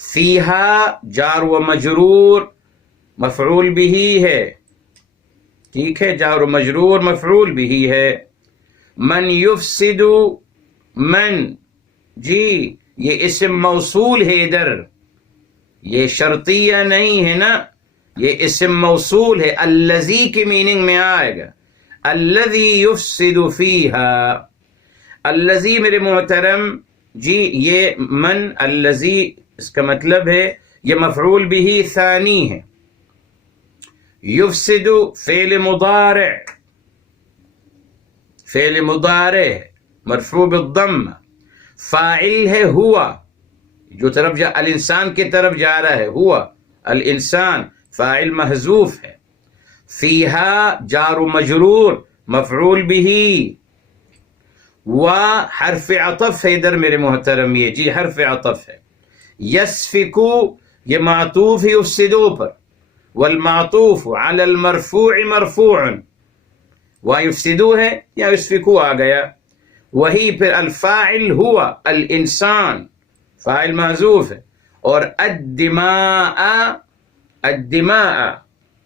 فیہا جار و مجرور مفعول بھی ہے. ٹھیک ہے، جار و مجرور مفعول بھی ہے. من یفسد، من، جی یہ اسم موصول ہے، ادھر یہ شرطیہ نہیں ہے نا، یہ اسم موصول ہے. الذی کی میننگ میں آئے گا. الذی یفسد فیہا، الذی میرے محترم جی یہ من الذی اس کا مطلب ہے یہ مفعول بھی ثانی ہے. یفسد فعل مضارع، فعل مضارع مرفوع بالضم، فاعل ہے ہوا، جو طرف جا الانسان کی طرف جا رہا ہے، ہوا الانسان، فاعل محذوف ہے. فیہا جار و مجرور مفعول بھی، و حرف عطف ہے ادھر میرے محترم، یہ جی حرف عطف ہے. یسفکو یہ معطوف ہے یفسدو پر، والمعطوف علی المرفوع مرفوع، ویفسدو ہے یا یسفکو آ گیا. وہی پھر الفاعل ہوا الانسان، فاعل محذوف ہے. اور الدماء، الدماء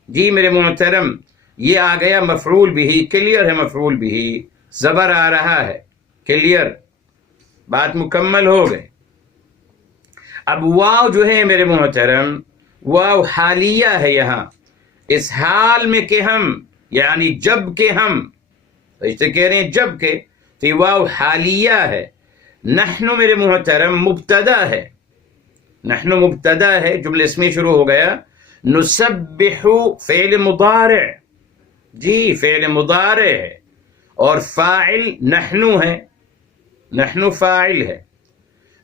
جی میرے محترم یہ آ گیا مفعول بھی، کلیئر ہے مفعول بھی، زبر آ رہا ہے، کلیئر، بات مکمل ہو گئی. اب واو جو ہے میرے محترم واو حالیہ ہے. یہاں اس حال میں کہ ہم یعنی جب کہ ہم، فرشتے کہہ رہے ہیں جب کہ، تو یہ واو حالیہ ہے، نحن میرے محترم مبتدا ہے، نحن مبتدا ہے، جملہ اسمی شروع ہو گیا، نسبح فعل مضارع، جی فعل مضارع ہے، اور فاعل نحن ہے، نحن فاعل ہے،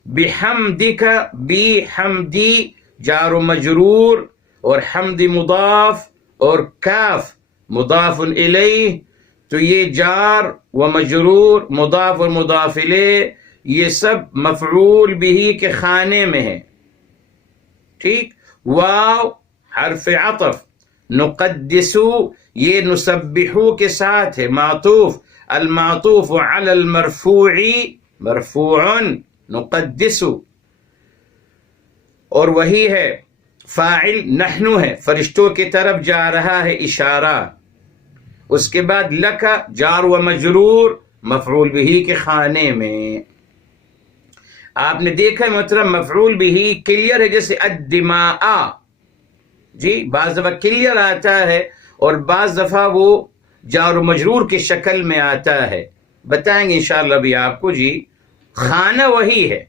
بحمدک بحمدی جار و مجرور، اور حمد مضاف، اور کاف مضاف الیہ، تو یہ جار و مجرور مضاف اور مضاف الیہ یہ سب مفعول بھی کے خانے میں ہے، ٹھیک۔ واو حرف عطف، نقدسو یہ نسبحو کے ساتھ ہے، معطوف، المعطوف علی المرفوع مرفوع نقدسو، اور وہی ہے فاعل نحن ہے، فرشتوں کی طرف جا رہا ہے اشارہ، اس کے بعد لکا جار و مجرور مفعول بھی کے خانے میں۔ آپ نے دیکھا ہے محترم مفعول بھی کلیئر ہے، جیسے الدماء، جی بعض دفعہ کلیئر آتا ہے اور بعض دفعہ وہ جار و مجرور کی شکل میں آتا ہے، بتائیں گے انشاءاللہ بھی آپ کو، جی خانہ وہی ہے،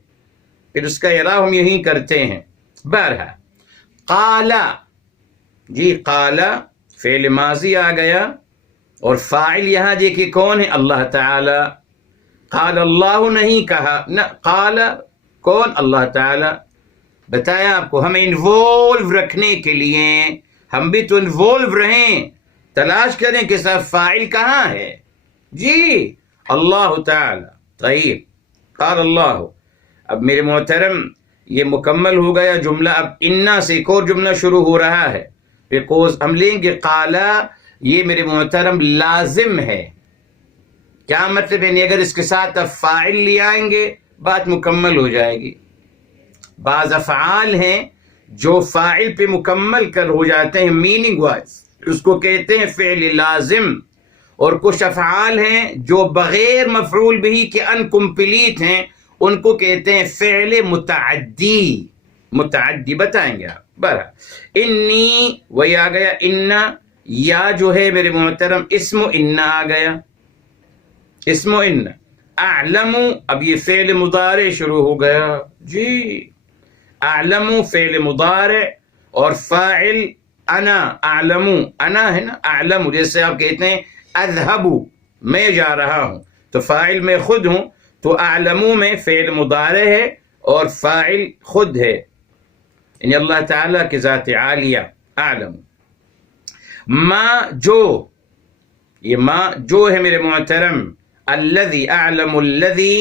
پھر اس کا اعراب ہم یہی کرتے ہیں۔ بہرحال قالا، جی قالا فعل ماضی آ گیا، اور فاعل یہاں دیکھیے کون ہے؟ اللہ تعالی۔ قال اللہ نہیں کہا، نہ قال کون؟ اللہ تعالی۔ بتایا آپ کو، ہمیں انوالو رکھنے کے لیے، ہم بھی تو انوالو رہیں، تلاش کریں کہ صاحب فاعل کہاں ہے، جی اللہ تعالی۔ طيب قال اللہ۔ اب میرے محترم یہ مکمل ہو گیا جملہ، اب انا سے ایک اور جملہ شروع ہو رہا ہے، بیکوز ہم لیں گے قالا، یہ میرے محترم لازم ہے۔ کیا مطلب ہے؟ اگر اس کے ساتھ اب فاعل لے آئیں گے بات مکمل ہو جائے گی۔ بعض افعال ہیں جو فاعل پہ مکمل کر ہو جاتے ہیں میننگ وائز، اس کو کہتے ہیں فعل لازم، اور کچھ افعال ہیں جو بغیر مفعول بھی کے انکمپلیٹ ہیں، ان کو کہتے ہیں فعل متعدی، متعدی بتائیں گے آپ۔ بہرحال انی وہی آ گیا، انا یا جو ہے میرے محترم اسم انا آ گیا، اسم انا۔ اعلم اب یہ فعل مضارع شروع ہو گیا، جی اعلم فعل مضارع، اور فاعل انا، اعلم انا ہے نا، اعلم جیسے آپ کہتے ہیں اذهب میں جا رہا ہوں، تو فاعل میں خود ہوں، تو اعلم میں فعل مضارع ہے اور فاعل خود ہے، یعنی اللہ تعالیٰ کی ذات عالیہ اعلم۔ ما جو، یہ ما جو ہے میرے محترم، الذی اعلم الذی،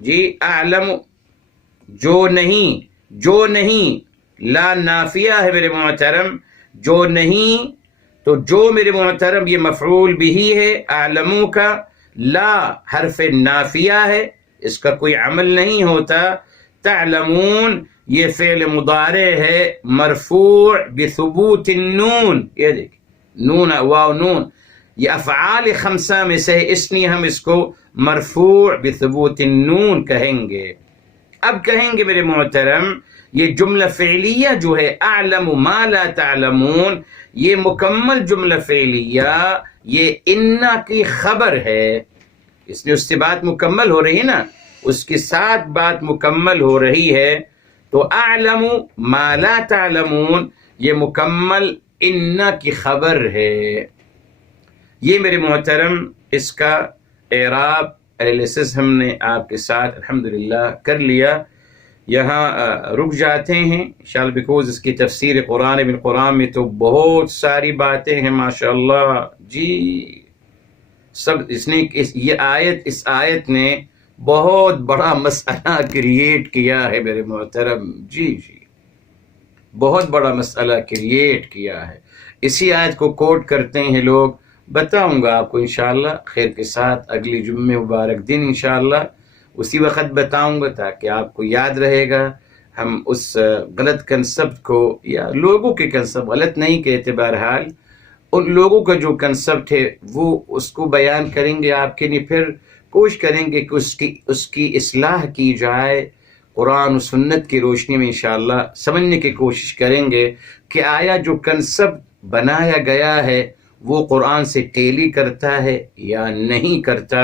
جی اعلم جو نہیں، جو نہیں لا نافیہ ہے میرے محترم، جو نہیں، تو جو میرے محترم یہ مفعول بھی ہے اعلمو کا، لا حرف نافیہ ہے، اس کا کوئی عمل نہیں ہوتا، تعلمون یہ فعل مضارع ہے مرفوع بثبوت النون، یہ دیکھ نون واو نون، یہ افعال خمسہ میں سے اس لیے ہم اس کو مرفوع بثبوت النون کہیں گے۔ اب کہیں گے میرے محترم یہ جملہ فعلیہ جو ہے اعلم ما لا تعلمون، یہ مکمل جملہ فعلیہ یہ انا کی خبر ہے، اس لیے اس سے بات مکمل ہو رہی ہے نا، اس کے ساتھ بات مکمل ہو رہی ہے، تو اعلم ما لا تعلمون یہ مکمل انا کی خبر ہے۔ یہ میرے محترم اس کا اعراب انالیسس ہم نے آپ کے ساتھ الحمدللہ کر لیا، یہاں رک جاتے ہیں انشاءاللہ، بیکوز اس کی تفسیر قرآن بالقرآن میں تو بہت ساری باتیں ہیں ماشاءاللہ، جی سب اس نے اس آیت نے بہت بڑا مسئلہ کریٹ کیا ہے میرے محترم، جی بہت بڑا مسئلہ کریٹ کیا ہے، اسی آیت کو کوٹ کرتے ہیں لوگ، بتاؤں گا آپ کو انشاءاللہ خیر کے ساتھ اگلی جمعے مبارک دن انشاءاللہ اسی وقت بتاؤں گا، تاکہ آپ کو یاد رہے گا، ہم اس غلط کنسپٹ کو، یا لوگوں کے کنسپٹ غلط نہیں کہتے، بہرحال ان لوگوں کا جو کنسپٹ ہے وہ اس کو بیان کریں گے آپ کے لیے، پھر کوشش کریں گے کہ اس کی اصلاح کی جائے، قرآن و سنت کی روشنی میں انشاءاللہ سمجھنے کی کوشش کریں گے کہ آیا جو کنسپٹ بنایا گیا ہے وہ قرآن سے ٹیلی کرتا ہے یا نہیں کرتا،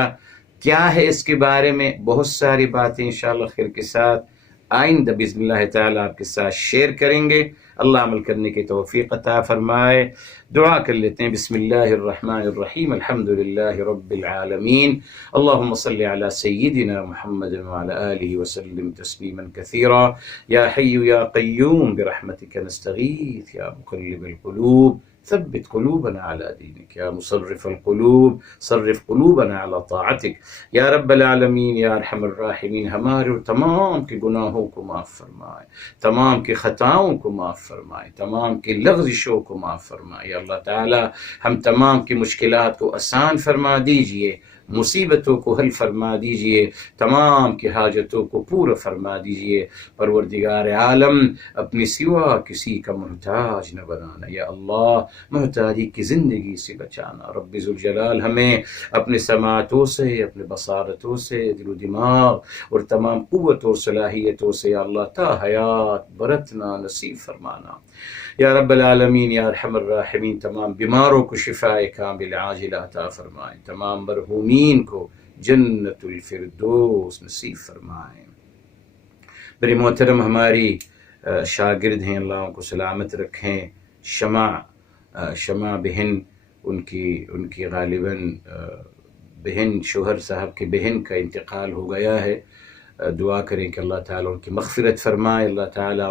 کیا ہے اس کے بارے میں بہت ساری باتیں انشاءاللہ خیر کے ساتھ آئندہ بسم اللہ تعالیٰ آپ کے ساتھ شیئر کریں گے۔ اللہ عمل کرنے کی توفیق عطا فرمائے۔ دعا کر لیتے ہیں۔ بسم اللہ الرحمن الرحیم، الحمد للہ رب العالمین، اللہم صلی علی سیدنا محمد وعلی آلہ وسلم تسلیما کثیرا، یا حی یا قیوم برحمتک نستغیث، یا مقلب القلوب ثبت قلوبنا على دینک، یا مصرف القلوب صرف قلوبنا على طاعتک، یا رب العالمین یا ارحم الراحمین، ہمارے اور تمام کے گناہوں کو معاف فرمائے، تمام کی خطاؤں کو معاف فرمائے، تمام کی لغزشوں کو معاف فرمائے۔ یا اللہ تعالی ہم تمام کی مشکلات کو آسان فرما دیجئے، مصیبتوں کو حل فرما دیجئے، تمام کی حاجتوں کو پورا فرما دیجئے۔ پروردگار عالم اپنی سوا کسی کا محتاج نہ بنانا، یا اللہ محتاجی کی زندگی سے بچانا۔ رب ذوالجلال ہمیں اپنے سماعتوں سے، اپنے بصارتوں سے، دل و دماغ اور تمام قوت اور صلاحیتوں سے یا اللہ تا حیات برتنا نصیب فرمانا۔ یا رب العالمین یا ارحم الراحمین، تمام بیماروں کو شفاء کامل عاجل عطا فرمائیں، تمام مرحومین کو جنت الفردوس نصیب فرمائیں۔ بڑے محترم ہماری شاگرد ہیں، اللہ ان کو سلامت رکھیں۔ شمع بہن، ان کی غالباً بہن، شوہر صاحب کی بہن کا انتقال ہو گیا ہے۔ دعا کریں کہ اللہ تعالیٰ ان کی مغفرت فرمائے، اللہ تعالیٰ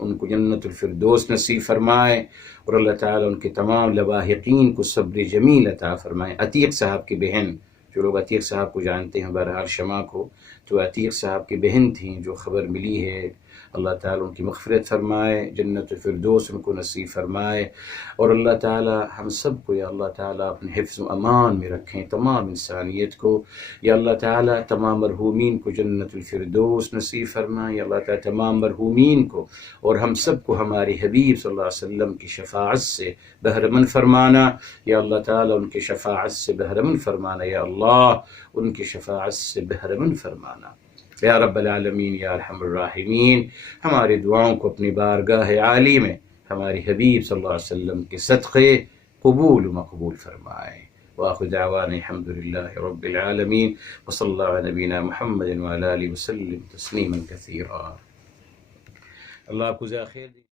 ان کو جنت الفردوس نصیب فرمائے، اور اللہ تعالیٰ ان کے تمام لواحقین کو صبر جمیل عطا فرمائے۔ عتیق صاحب کی بہن، جو لوگ عتیق صاحب کو جانتے ہیں، بہرحال شمع کو، تو عتیق صاحب کی بہن تھیں جو خبر ملی ہے، اللہ تعالیٰ ان کی مغفرت فرمائے، جنت الفردوس ان کو نصیب فرمائے، اور اللہ تعالیٰ ہم سب کو یا اللہ تعالیٰ اپنے حفظ و امان میں رکھیں، تمام انسانیت کو یا اللہ تعالیٰ تمام مرحومین کو جنت الفردوس نصیب فرمائے، یا اللہ تعالیٰ تمام مرحومین کو اور ہم سب کو ہماری حبیب صلی اللہ علیہ وسلم کی شفاعت سے بہرمند فرمانا، یا اللہ تعالیٰ ان کی شفاعت سے بہرمند فرمانا، یا اللہ ان کی شفاعت سے بہرمند فرمانا۔ یا رب العالمین یا ارحم الراحمین، ہماری دعاؤں کو اپنی بارگاہ عالی میں ہماری حبیب صلی اللہ علیہ وسلم کے صدقے قبول و مقبول فرمائے۔ وآخر دعوانا الحمد للہ رب العالمین، وصلی اللہ علی نبینا محمد وعلی آلہ وسلم تسلیما کثیرا۔ اللہ آپ کو جزائے خیر دی۔